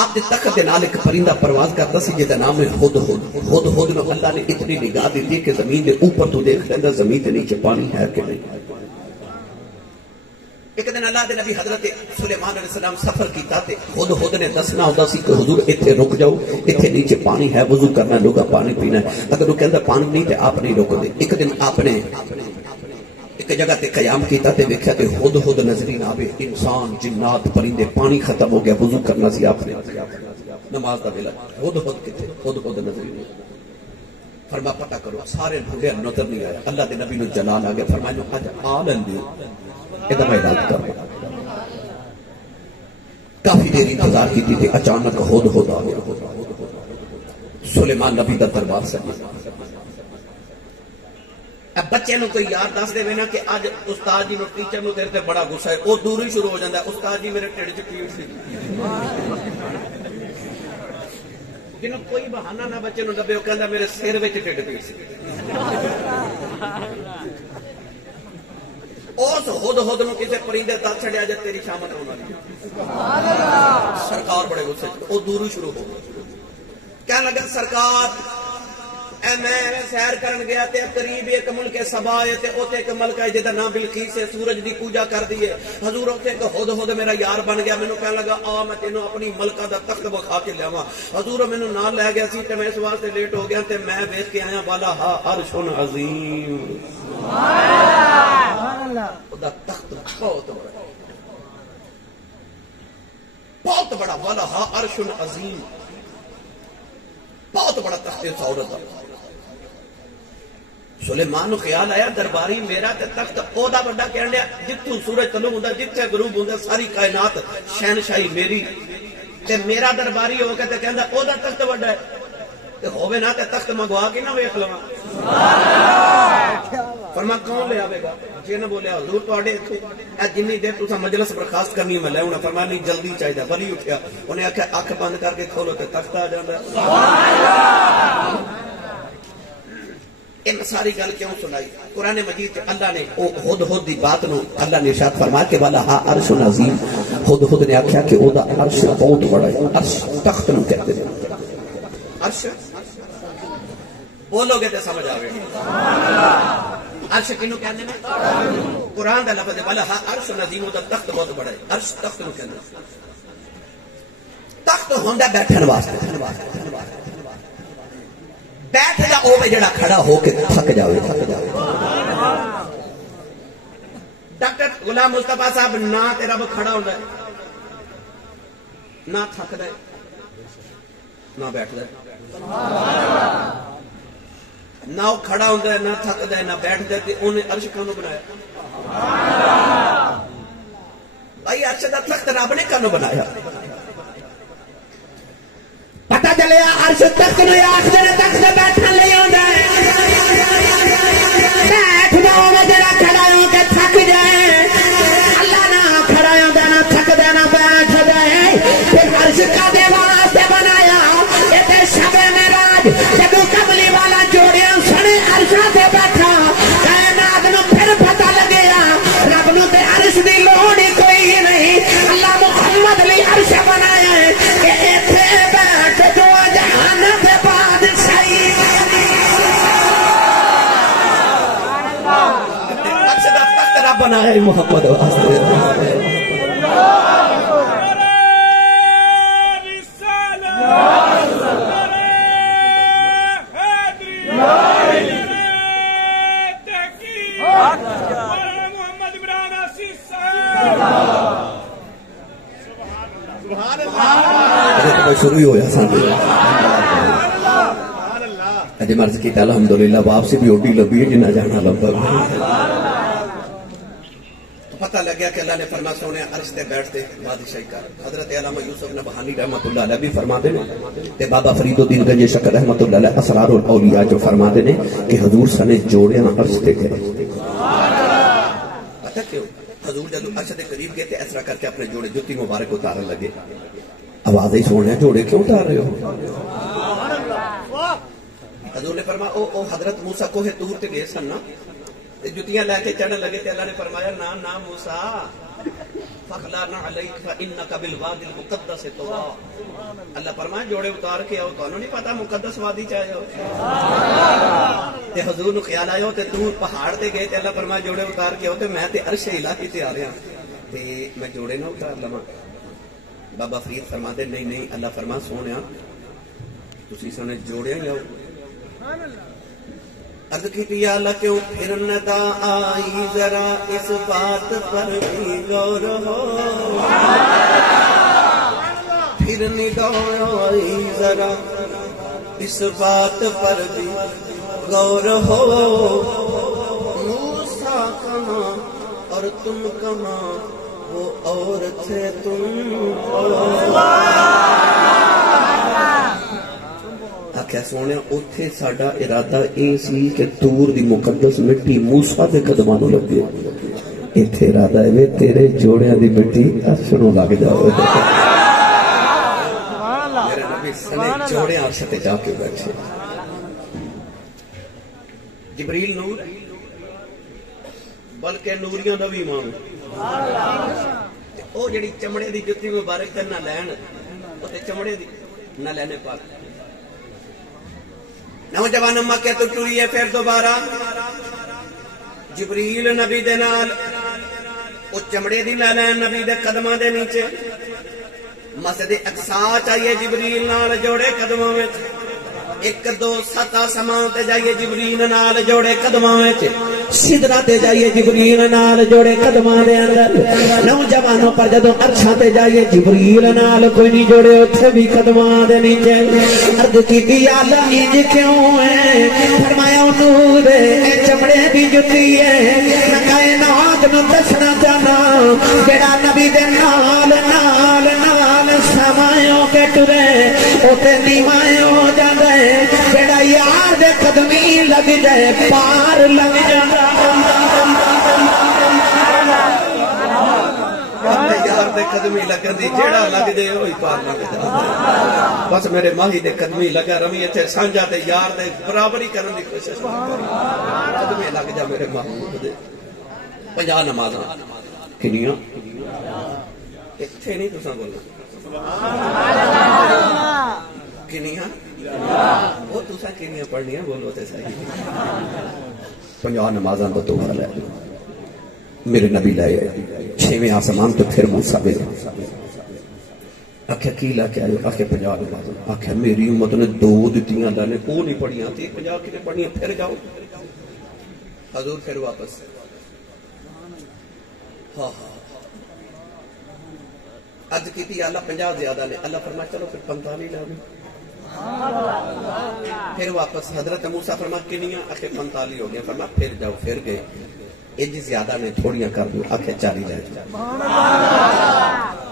آپ دے تخت دے نال ایک پرندہ پرواز کرتا سی جہدا نام ہے ہد ہد ہد ہد نو اللہ نے اتنی نگاہ دیتی کہ زمین دے اوپر تو دیکھ لیندا زمین دے نیچے پانی ہے کہ نہیں. ایک دن اللہ دے نبی حضرت سلیمان علیہ السلام سفر کیتا تے ہد ہد نے دسنا ہوندا سی کہ حضور اتھے رک جاؤ اتھے نیچے پانی ہے وضو کرنا لوگا پانی پینا ہے. اگر وہ کہندا پانی نہیں تے آپ نہیں روک دے. ایک دن آپ نے ایک جگہ تے قیام کیتا تے دیکھا تے ہد ہد نظری نہ آوے. انسان جنات پرندے پانی ختم ہو گیا وضو کرنا سی آپ نے نماز دا ویلا ہد ہد کتے ہد ہد نظری نہیں. فرما پتہ کرو سارے ڈھونڈے نظر نہیں آیا. اللہ دے نبی نو جلال آ گیا فرمایا اج آ لندے ادھر میں علاج کر کافی دیر انتظار کی تھی اچانک ہد ہد آ گیا. سلیمان نبی دا دربار سجا. اب بچے نو کوئی یار دس دے نا کہ اج استاد جی نو ٹیچر نو تیرے تے بڑا غصہ ہے وہ دور ہی شروع ہو جاندا ہے استاد جی میرے ٹھڈ چ پیڑ سی. جنوں کوئی بہانہ نہ بچے نو دبے او کہندا میرے سر وچ ٹھڈ پیڑ سی. اس ہد ہد نو کسے پرندے دس چھڑیا جے تیری شامت ہونے والی. سبحان اللہ. سرکار بڑے غصے او دور ہی شروع ہو گئے. کہنے لگا سرکار اے میں سیر کرن گیا تے قریب ایک ملک سبا ہے تے اوتے ایک ملک ہے جہدا نام بلقیس ہے سورج دی پوجا کردی ہے. حضور اوتے ایک ہد ہد میرا یار بن گیا. مینوں کہنے لگا آ میں تینوں اپنی ملکہ دا تخت بخا کے لیاواں. حضور مینوں نال لے گیا سی تے میں اس واسطے لیٹ ہو گیا تے میں ویکھ کے آیا والا ہا عرش عظیم. سبحان اللہ. دا تخت بہت بڑا بہت بڑا والا ہا عرش عظیم بہت بڑا تخت ہے عورت دا. سلیمان نو خیال آیا درباری میرا تے تخت اودا بڑا کہن لیا جتوں سورج طلوع ہوندا جتھے غروب ہوندا ساری کائنات شہنشاہی میری تے میرا درباری ہو کے تے کہندا اودا تخت بڑا ہے تے ہوے نہ تے تخت منگوا کے نہ ویکھ لواں. فرما کون لے آوے گا. جن بولیا حضور تواڈے ایتھے اے جنی دیر تساں مجلس برخاست کرنی میں لے ہونا. فرمایا نہیں جلدی چاہیے. ولی اٹھیا انہیں آکھیا اکھ بند کر کے کھولو تے تخت آ جاندا. سبحان اللہ. ان ساری گل کیوں سنائی؟ قرآن مجید اللہ نے او ہد ہد دی بات نو اللہ نے ارشاد فرمایا کہ والا ہا عرش عظیم. ہد ہد نے آکھیا کہ او دا عرش بہت بڑا ہے. عرش تخت نو کہتے ہیں. عرش بولو گے تے سمجھ آوے. عرش کینو کہندے نے؟ قرآن دا لفظ ہے والا ہا عرش عظیم. او دا تخت بہت بڑا ہے. عرش تخت نو کہندے. تخت ہوندا بیٹھن واسطے. بیٹھ جا ہوے جڑا کھڑا ہو کے تھک جاوے. ڈاکٹر غلام مصطفیٰ صاحب نہ تے رب کھڑا ہوندا ہے نہ تھکدا ہے نہ بیٹھدا ہے. نہ وہ کھڑا ہوندا ہے نہ تھکدا ہے نہ بیٹھدا ہے. تے اونے عرش کانوں بنایا؟ بھائی عرش دا تخت رب نے کانوں بنایا؟ پتہ چلیا عرش تخت نو آکھدے نے تخت تے بیٹھن لئی ہوندا ہے. بیٹھ جاؤ جڑا کھڑا ہو کے تھک جائے. اللہ نہ کھڑا ہوندا نہ تھکدا نہ بیٹھدا ہے. پھر عرش کدے واسطے بنایا؟ اے تے شب معراج جدوں کملی والا جوڑیاں سنے عرشاں تے بیٹھا کائنات نو پھر پتہ لگیا رب نو تے عرش دی لوڑ ہی کوئی نہیں. اللہ محمد لئی عرش بنایا ہے کہ ایتھے بنا ہے محمد واسطے. شروع ہی ہوا اج مرض کی الحمدللہ واپسی بھی اوڈی لبی ہے جنہ جانا لمبا. پتہ لگ گیا کہ اللہ نے فرما سونے عرش تے بیٹھتے بادشاہی کر. حضرت علامہ یوسف نبہانی رحمۃ اللہ علیہ بھی فرماتے ہیں تے بابا فرید الدین گنج شکر رحمۃ اللہ علیہ اسرار الاولیاء جو فرماتے ہیں کہ حضور سنے جوڑے عرش تے گئے. پتہ کیوں؟ حضور جب عرش دے قریب گئے تے اس طرح کر کے اپنے جوڑے جوتی مبارک اتارن لگے. آواز ہی سونے جوڑے کیوں اتار رہے ہو؟ حضور نے فرمایا او حضرت موسیٰ کوہ طور تے گئے سن نا جتیاں لے کے چڑھن لگے تے اللہ نے فرمایا نا نا موسیٰ فخلعنا علیک فانک بالوادی المقدس طویٰ. اللہ فرمایا جوڑے اتار کے آؤ, تانوں نہیں پتا مقدس وادی چاہے ہو. تے حضور نو خیال آیا تے تور پہاڑ تے گئے تے اللہ فرمایا جوڑے اتار کے آؤ تے میں تے عرش الہی تے آ رہا تے میں جوڑے نہ اتار لواں. بابا فرید فرما دے نہیں نہیں, اللہ فرما سونیا تسی سنے جوڑے آؤ. عرض کی یا اللہ کیوں پھر ندا آئی ذرا اس بات پر بھی غور ہو, پھر ندا آئی ذرا اس بات پر بھی غور ہو. موسیٰ کہاں اور تم کہاں, وہ اور تھے تم اور. آخیا سونے اتھے ساڈا ارادہ اے سی کہ تور دی مقدس مٹی موسیٰ دے قدماں نوں لگے, ایتھے ارادہ ہے تیرے جوڑیاں دی مٹی عرش نوں لگ جاوے. میرے نبی سنے جوڑے عرش تے جا کے بیٹھے. جبریل نور بلکہ نوریاں دا بھی امام, او جڑی چمڑے دی جُتی مبارک تے نہ لین, او تے چمڑے دی نہ لینے پاک. نوجوان مکے تو ٹریے پھر دوبارہ جبریل نبی دے نال او چمڑے دی نہ لین نبی دے قدماں دے نیچے. مسجد اقصی چاہیے جبریل نال جوڑے قدماں وچ, 1 2 7 آسمان تے جائیے جبریل نال جوڑے قدماں وچ, سدرا تے جائیے جبریل نال جوڑے قدماں دے اندر. نوجوانوں پر جدوں عرشاں تے جائیے جبریل نال کوئی نہیں جوڑے اوتھے بھی قدماں دے نیچے. عرض کیتی یا اللہ انج کیوں ہے؟ فرمایا نور اے چمڑے دی جُتی ہے. میں کائنات نوں دسنا چاہنا جڑا نبی دے نال نال نال سمایوں کے ٹرے اوتے نیواں ہو جاندا ہے. جڑا یار دے قدمی لگ جائے پار لگ جاندا. یار دے قدمی لگن دی جیڑا لگ جائے وہی پار لگ جائے. بس میرے ماہی دے قدمی لگا روی اتنے سانجا تے یار دے برابری کرن دی کوشش قدمی لگ جا میرے محبوب دے. 50 نمازاں کنیاں اتنے نہیں تساں بولنا کنیاں وہ تساں کنیاں پڑھنیاں بولو تے صحیح. 50 نمازاں دا تحفہ لے میرے نبی لائے 6ویں آسمان تو پھر موسیٰ ملے. آخیا کی لا کے آئے؟ آخیا 50 نمازاں. آخیا میری امت نے 2 دتیاں اللہ نے, وہ نہیں پڑھیاں تھی 50 کی پڑھنیاں. پھر جاؤ حضور پھر واپس. ہاں عرض کی تھی اللہ 50 زیادہ نے. اللہ فرمایا چلو پھر 45 لا دیں. پھر واپس حضرت موسیٰ فرما کنیاں؟ آخر 45 ہو گیا. فرما پھر جاؤ. پھر گئے ایجی زیادہ نے تھوڑیاں کر دو. آخر 40 لے جاؤ.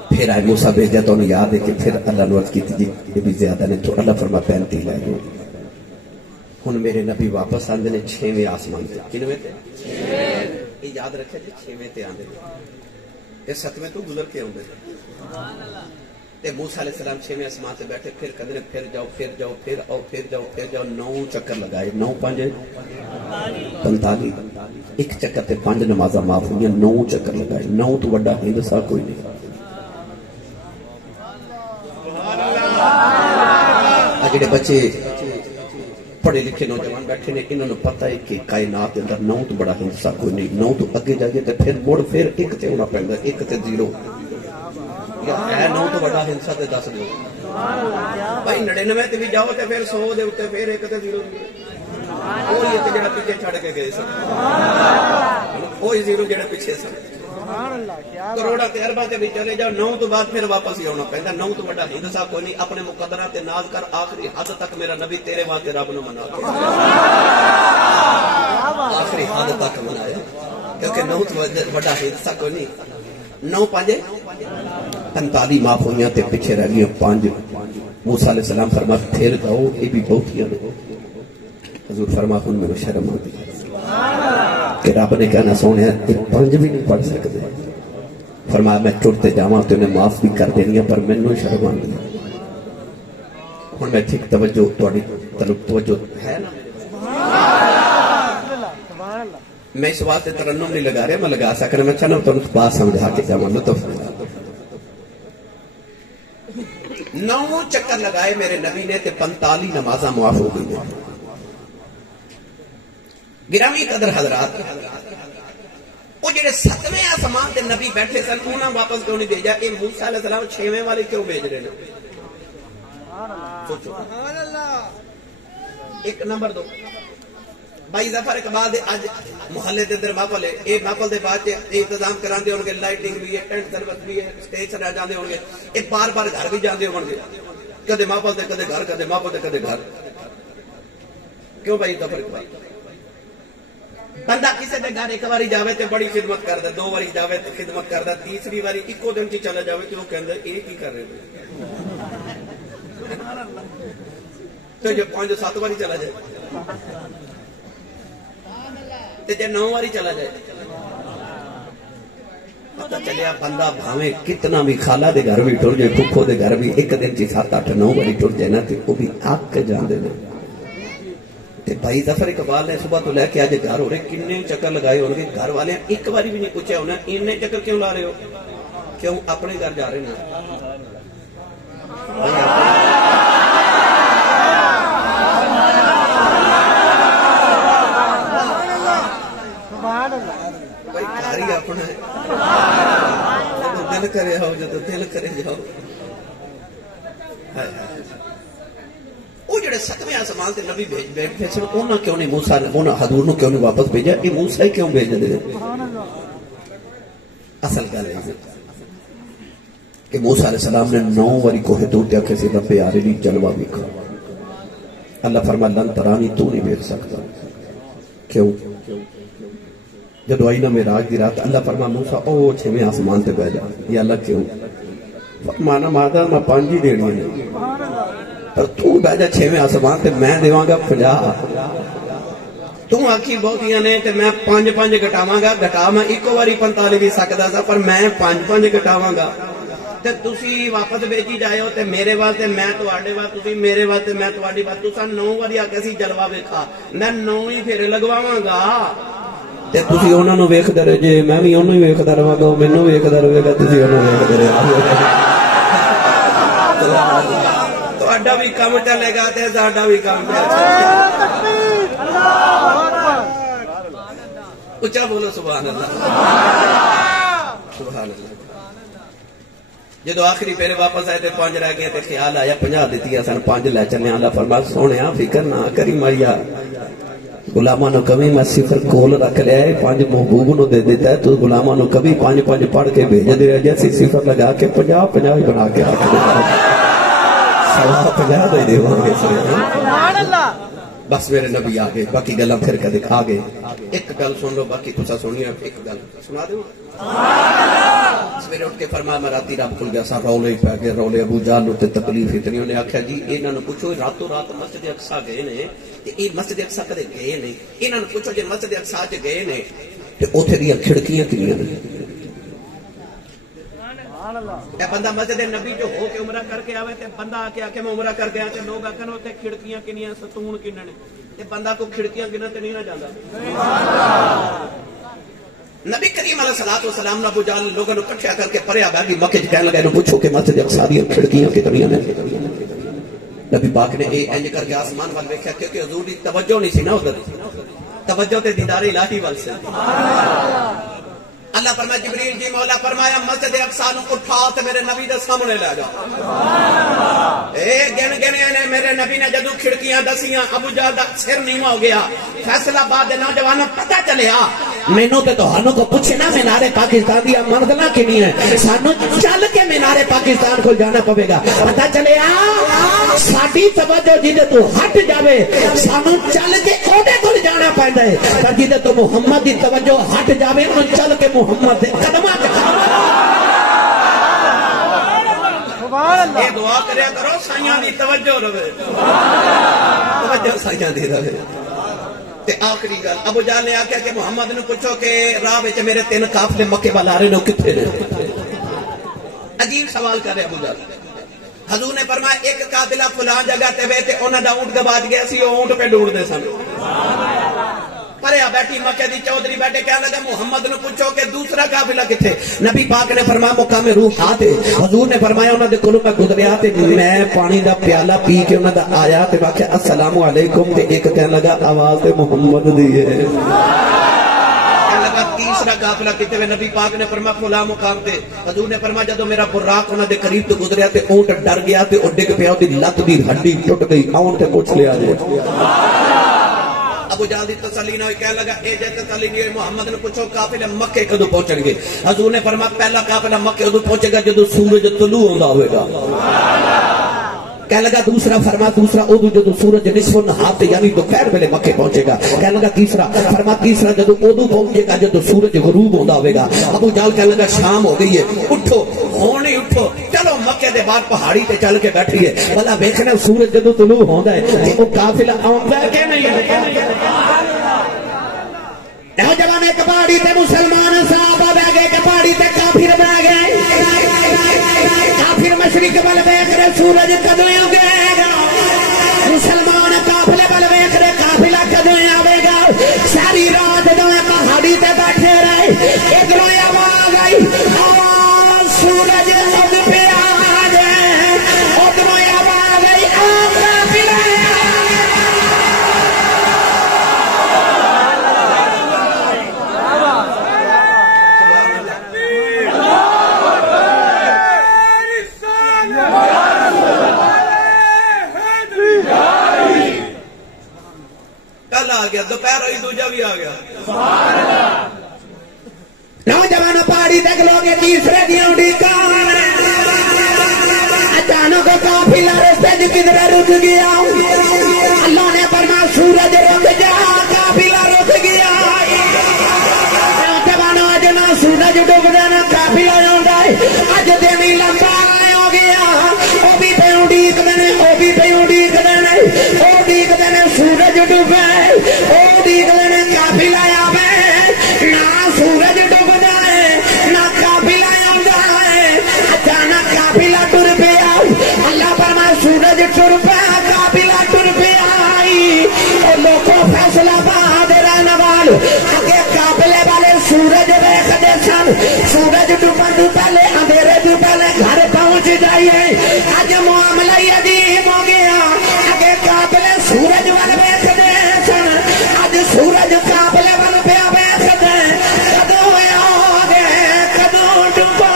پھر آئے موسیٰ بھیجا تو انہوں یاد ہے کہ پھر اللہ نے عرض کی تھی یہ بھی زیادہ نے. تو اللہ فرما 35 لے جاؤ. ہن میرے نبی واپس آندے نے 6ویں آسمان تے. کنویں تے؟ یہ یاد رکھے جی 6ویں تے آندے نے. یہ 7ویں تو گزر کے آندے تے موسیٰ علیہ السلام 6ویں آسمان سے بیٹھے. پھر کدنے پھر جاؤ پھر جاؤ پھر آؤ پھر جاؤ پھر جاؤ. 9 چکر لگائے. 9 5 45. ایک چکر تے 5 نمازاں معاف ہوئی. 9 چکر لگائے. 9 تو بڑا ہندسا کوئی نہیں. جڑے بچے پڑھے لکھے نوجوان بیٹھے نے انہوں نے پتہ ہے کہ کائنات کے اندر 9 تو بڑا ہندسا کوئی نہیں. 9 تو اگے جائیے تو پھر مڑ پھر 1 تے ہونا پیندا. 1 تے 0 یا ہے 9 تو بڑا ہندسا تے 10 دو بھائی. 99 تے بھی جاؤ تے پھر 100 دے اوتے پھر 1 تے 0 وہی ایک جڑا پیچھے چھڑ کے گئے سن, وہی 0 جڑا پیچھے سن. کروڑا تے ارباں تے بھی چلے جاؤ 9 تو بعد پھر واپس ہی آنا پیندا. 9 تو بڑا ہندسا کوئی نہیں. اپنے مقدرات تے ناز کر. آخری حد تک میرا نبی تیرے واسطے رب نو منا کے آخری حد تک منایا کیونکہ 9 تو بڑا ہندسا کوئی نہیں. 9 5 45 معاف ہوئیاں تے پیچھے رہ گئی 5. موسیٰ علیہ السلام فرما پھر جاؤ. یہ بھی بہت ہی حضور فرما ہن میں شرم آتی کہ رب نے کہنا سونے 5 بھی نہیں پڑھ سکتے. فرمایا میں ٹرتے جاواں تو انہیں معاف بھی کر دینی پر مینوں شرم آتی. ہن میں ٹھیک توجہ تہاڈی طرف توجہ ہے نا. میں اس واسطے ترنم نہیں لگا رہا، میں لگا سکنا میں چاہنا تم بات سمجھا کے جاؤں لطف 9 چکر لگائے میرے نبی نے تے 45 نمازاں معاف ہو گئی. گرامی قدر حضرات، وہ جڑے 7ویں آسمان تے نبی بیٹھے سن انہاں واپس کیوں نہیں بھیجا؟ یہ موسیٰ علیہ السلام 6ویں والے کیوں بھیج رہے ہیں؟ سوچو. ایک نمبر 2 بھائی ظفر اقبال دے اج محلے دے اندر محفل ہے، یہ محفل دے بعد انتظام کراندے ہون گے، لائٹنگ بھی ہے، ٹینٹ سروس بھی ہے، سٹیج سجا جاندے ہون گے، یہ بار بار گھر بھی جاندے ہون گے، کدے محفل دے کدے گھر، کدے محفل دے کدے گھر. کیوں بھائی ظفر اقبال؟ بندہ کسی دے گھر ایک باری جاوے تے بڑی خدمت کردا، 2 باری جاوے تے خدمت کردا، تیسری باری اکو دن کی چلا جاوے تے وہ کہندا اے کی کر رہے ہو؟ تو جو 5-7 باری چلا جائے تے جے 9 باری چلا جائے پتہ چلیا بندہ بھاویں کتنا بھی خالہ دے گھر بھی ٹر جائے، پھپھو دے گھر بھی ایک دن چ 7-8-9 باری ٹر جائے نا تے وہ بھی آگ کے جاندے نے. تے بھائی ظفر اقبال نے صبح تو لے کے آج گھر ہو رہے کنے چکر لگائے ہو رہے، گھر والے ایک باری بھی نہیں پوچھا ہونا اتنے چکر کیوں لا رہے ہو؟ کیوں اپنے گھر جا رہے نا. بھائی گھر ہی اپنا ہے، جب دل کرے آؤ، جب دل کرے جاؤ. وہ جڑے 7ویں آسمان تے نبی بیٹھے سن انہاں کیوں نہیں موسیٰ نے انہاں حضور نو کیوں نہیں واپس بھیجا؟ یہ موسیٰ کیوں بھیج دے؟ اصل گل ہے کہ موسیٰ علیہ السلام نے 9 باری کوہ طور تے آکھے سی رب ارنی جلوہ ویکھا. اللہ فرمایا لن ترانی، تو نہیں دیکھ سکتا. کیوں؟ جدو آئی نا معراج دی رات اللہ فرمایا موسیٰ او 6ویں آسمان تے بیٹھ جا. یا اللہ کیوں؟ فرمانا مادا میں 5 ہی دینی ہے، پر تو بیٹھ جا 6ویں آسمان تے میں دیواں گا 50. تو آکھی بہتیاں نے تے میں 5 گھٹاواں گا، گھٹا میں ایک باری 45 بھی سکدا سا، پر میں 5 گھٹاواں گا. تے تسی واپس بھیجی جائے ہو تے میرے واسطے میں تواڈے واسطے، تسی میرے واسطے میں تواڈی واسطے. تساں 9 باری آکھیا سی جلوہ ویکھا، میں 9 ہی پھیرے لگواواں گا. تے تسی انہاں نو ویکھدے رہے جے، میں بھی انہاں نو ویکھدا رہواں گا، مینوں ویکھدا رہے گا، تسی انہاں نو ویکھدے رہو. تہاڈا بھی کم چلے گا تے ساڈا بھی کم چلے گا. اچھا بولو سبحان اللہ. سبحان اللہ. جدو آخری پھر واپس آئے تے 5 رہ گئے تے خیال آیا 50 دتیاں سن، 5 لے چلے. اللہ فرمایا سونیا فکر نہ کری مایا، غلاماں نو کبھی میں 0 کول رکھ لیا ہے، 5 محبوب نو دے دیتا ہے، تو غلاماں نو کبھی 5 پڑھ کے بھیج دے رہا جیسے 0 لگا کے 50 بنا کے رکھ دے. 50 دے دیواں گے. سبحان اللہ. بس میرے نبی آگے، باقی گلاں پھر کے دکھا گے. ایک گل سن لو، باقی تسا سنی. ایک گل سنا دوں. سویرے اٹھ کے فرمایا میں راتی رب کول گیا سا، رولے پی گئے، رولے ابو جہل تے تکلیف اتنی. انہیں آخیا جی انہاں نوں پوچھو راتوں رات مسجد اقصی گئے نے تے یہ مسجد اقصی کدے گئے نے؟ انہاں نوں پوچھو جی مسجد اقصی چ گئے نے تے اوتھے دیاں کھڑکیاں کنیاں نے؟ اے بندہ مسجد نبی جو ہو کے عمرہ کر کے آوے تے بندہ آ کے میں عمرہ کر کے آ تے لوگ آکھن اوتے کھڑکیاں کنیاں، ستون کنے نے، تے بندہ کو کھڑکیاں گنن تے نہیں نہ جاندا. نبی کریم علیہ الصلوۃ والسلام نے ابو جہل لوگوں کو اکٹھا کر کے پریا بیٹھی مکے کہنے لگا انہوں پوچھو کہ مسجد اقصی دی کھڑکیاں کتنی نے؟ نبی پاک نے انج کر کے آسمان وال ویکھیا کیونکہ حضور دی توجہ نہیں سی نا ادھر، توجہ تے دیدار الہی وال سے. اللہ فرمایا جبریل جی مولا فرمایا مسجد اقصی نو اٹھا تے میرے نبی دے سامنے لے جا. گن گنے نے میرے نبی نے جدو کھڑکیاں دسیاں ابو جہل دا سر نیواں ہو گیا. فیصلہ آباد دے نوجوانوں پتہ چلیا مینوں تے تہانوں کو پوچھنا مینارے پاکستان دی منزلاں کتنی ہیں، سانو چل کے مینارے پاکستان کو جانا پوے گا. پتہ چلیا ساڈی توجہ جدے تو ہٹ جاوے سانو چل کے اوڈے کول جانا پیندا ہے، پر جدے تو محمد دی توجہ ہٹ جاوے اون چل کے محمد دے قدماں تے. یہ دعا کریا کرو سائیاں دی توجہ رہے، توجہ سائیاں دی رہے. تے آخری گل ابو جہل نے آکھیا کہ محمد نو پوچھو کہ راہ وچ میرے 3 قافلے مکے وال آ رہے نے کتھے نے؟ عجیب سوال کر رہے ابو جہل. حضور نے فرمایا ایک قافلہ فلاں جگہ تے وے تے انہاں دا اونٹ گواچ گیا سی، او اونٹ پہ ڈھونڈدے سن. پرے گیا بیٹھی مکے دی چودھری بیٹھے کہنے لگا محمد نے پوچھو کہ دوسرا قافلہ کتھے؟ نبی پاک نے فرمایا مقام روح آتے حضور نے فرمایا انہاں دے کولوں میں گزریا تے میں پانی دا پیالہ پی کے انہاں دا آیا تے واقعہ السلام علیکم تے ایک کہنے لگا آواز تے محمد دی ہے. تیسرا قافلہ کتے ہوئے نبی پاک نے فرمایا فلاں مقام تے حضور نے فرمایا جدو میرا براق انہاں دے قریب تو گزریا تے اونٹ ڈر گیا تے او ڈگ پیا دی لت دی ہڈی ٹوٹ گئی اونٹ تے کچھ لیا جائے. ابو جہل دی تسلی نہ ہوئی کہنے لگا اے جے تسلی نہیں ہوئی محمد نے پوچھو قافلہ مکے کدو پہنچن گے؟ حضور نے فرمایا پہلا قافلہ مکے کدو پہنچے گا جدو سورج طلوع ہوندا ہوئے گا. کہنے لگا دوسرا فرما دوسرا ادو جدو سورج نصف النہار تے یعنی دوپہر ویلے مکے پہنچے گا. کہنے لگا تیسرا فرما تیسرا جدو ادو پہنچے گا جدو سورج غروب ہوندا ہوے گا. ابو جہل کہنے لگا شام ہو گئی ہے اٹھو ہن ہی اٹھو چلو مکے دے باہر پہاڑی تے چل کے بیٹھیے بھلا ویکھنا سورج جدو طلوع ہوندا ہے تے او قافلہ آوندا ہے کہ نہیں. نوجوان ایک پہاڑی تے مسلمان صحابہ بہ گئے کہ پہاڑی تے کافر بہ گئے. کافر مشرق ول ویکھ رہے سورج کدوں اگے گا. مسلمان قافلے ول ویکھ رہے قافلہ کدوں آوے گا. ساری رات دوویں پہاڑی تے بیٹھے رہے. ادھروں آواز آئی آواز سورج اگ پہ آ جائے. ادھروں آواز آئی قافلہ آ گیا دوپہر ہوئی دوجا بھی آ گیا. نوجوان پہاڑی تک لوگ تیسرے دیا اڈیکان اچانک قافلہ رستے کدھر رک گیا. اللہ نے فرمایا سورج رک جا قافلہ رک گیا. نوجوان اج نہ سورج ڈوبدا نہ قافلہ آندا ہے. اج دن ہی لمبا ہو گیا. او بھی تے اڈیکدے نے او بھی تے اڈیکدے نے او اڈیکدے نے سورج ڈوبے. قافلہ آوے نہ سورج ڈوبدا ہے نہ قافلہ آندا ہے. اچانک قافلہ ٹر پیا. اللہ فرمایا سورج ٹر پیا قافلہ ٹر پیا. او لوگوں فیصلہ باد رہن والے اگے قافلے والے سورج ویکھدے سن. سورج ڈوبن تو پہلے اندھیرے تو پہلے گھر پہنچ جائیے. اج معاملہ عجیب ہو گیا. اگے قافلے سورج ول ویکھدے سن اج سورج قافلے ول پیا ویکھدے. کدوں آ گئے کدوں ڈوبا.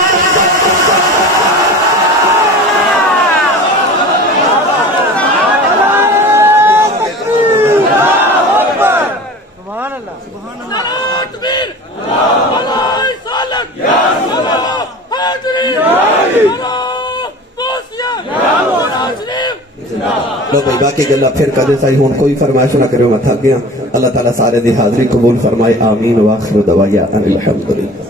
سبحان اللہ سبحان اللہ تکبیر اللہ صالح یا اللہ حاضری لو بھائی باقی گلا پھر کدے سائی ہوں کوئی فرمائش نہ کرو میں تھک گیا. اللہ تعالیٰ سارے دی حاضری قبول فرمائے. آمین. واخر دعوانا ان الحمدللہ.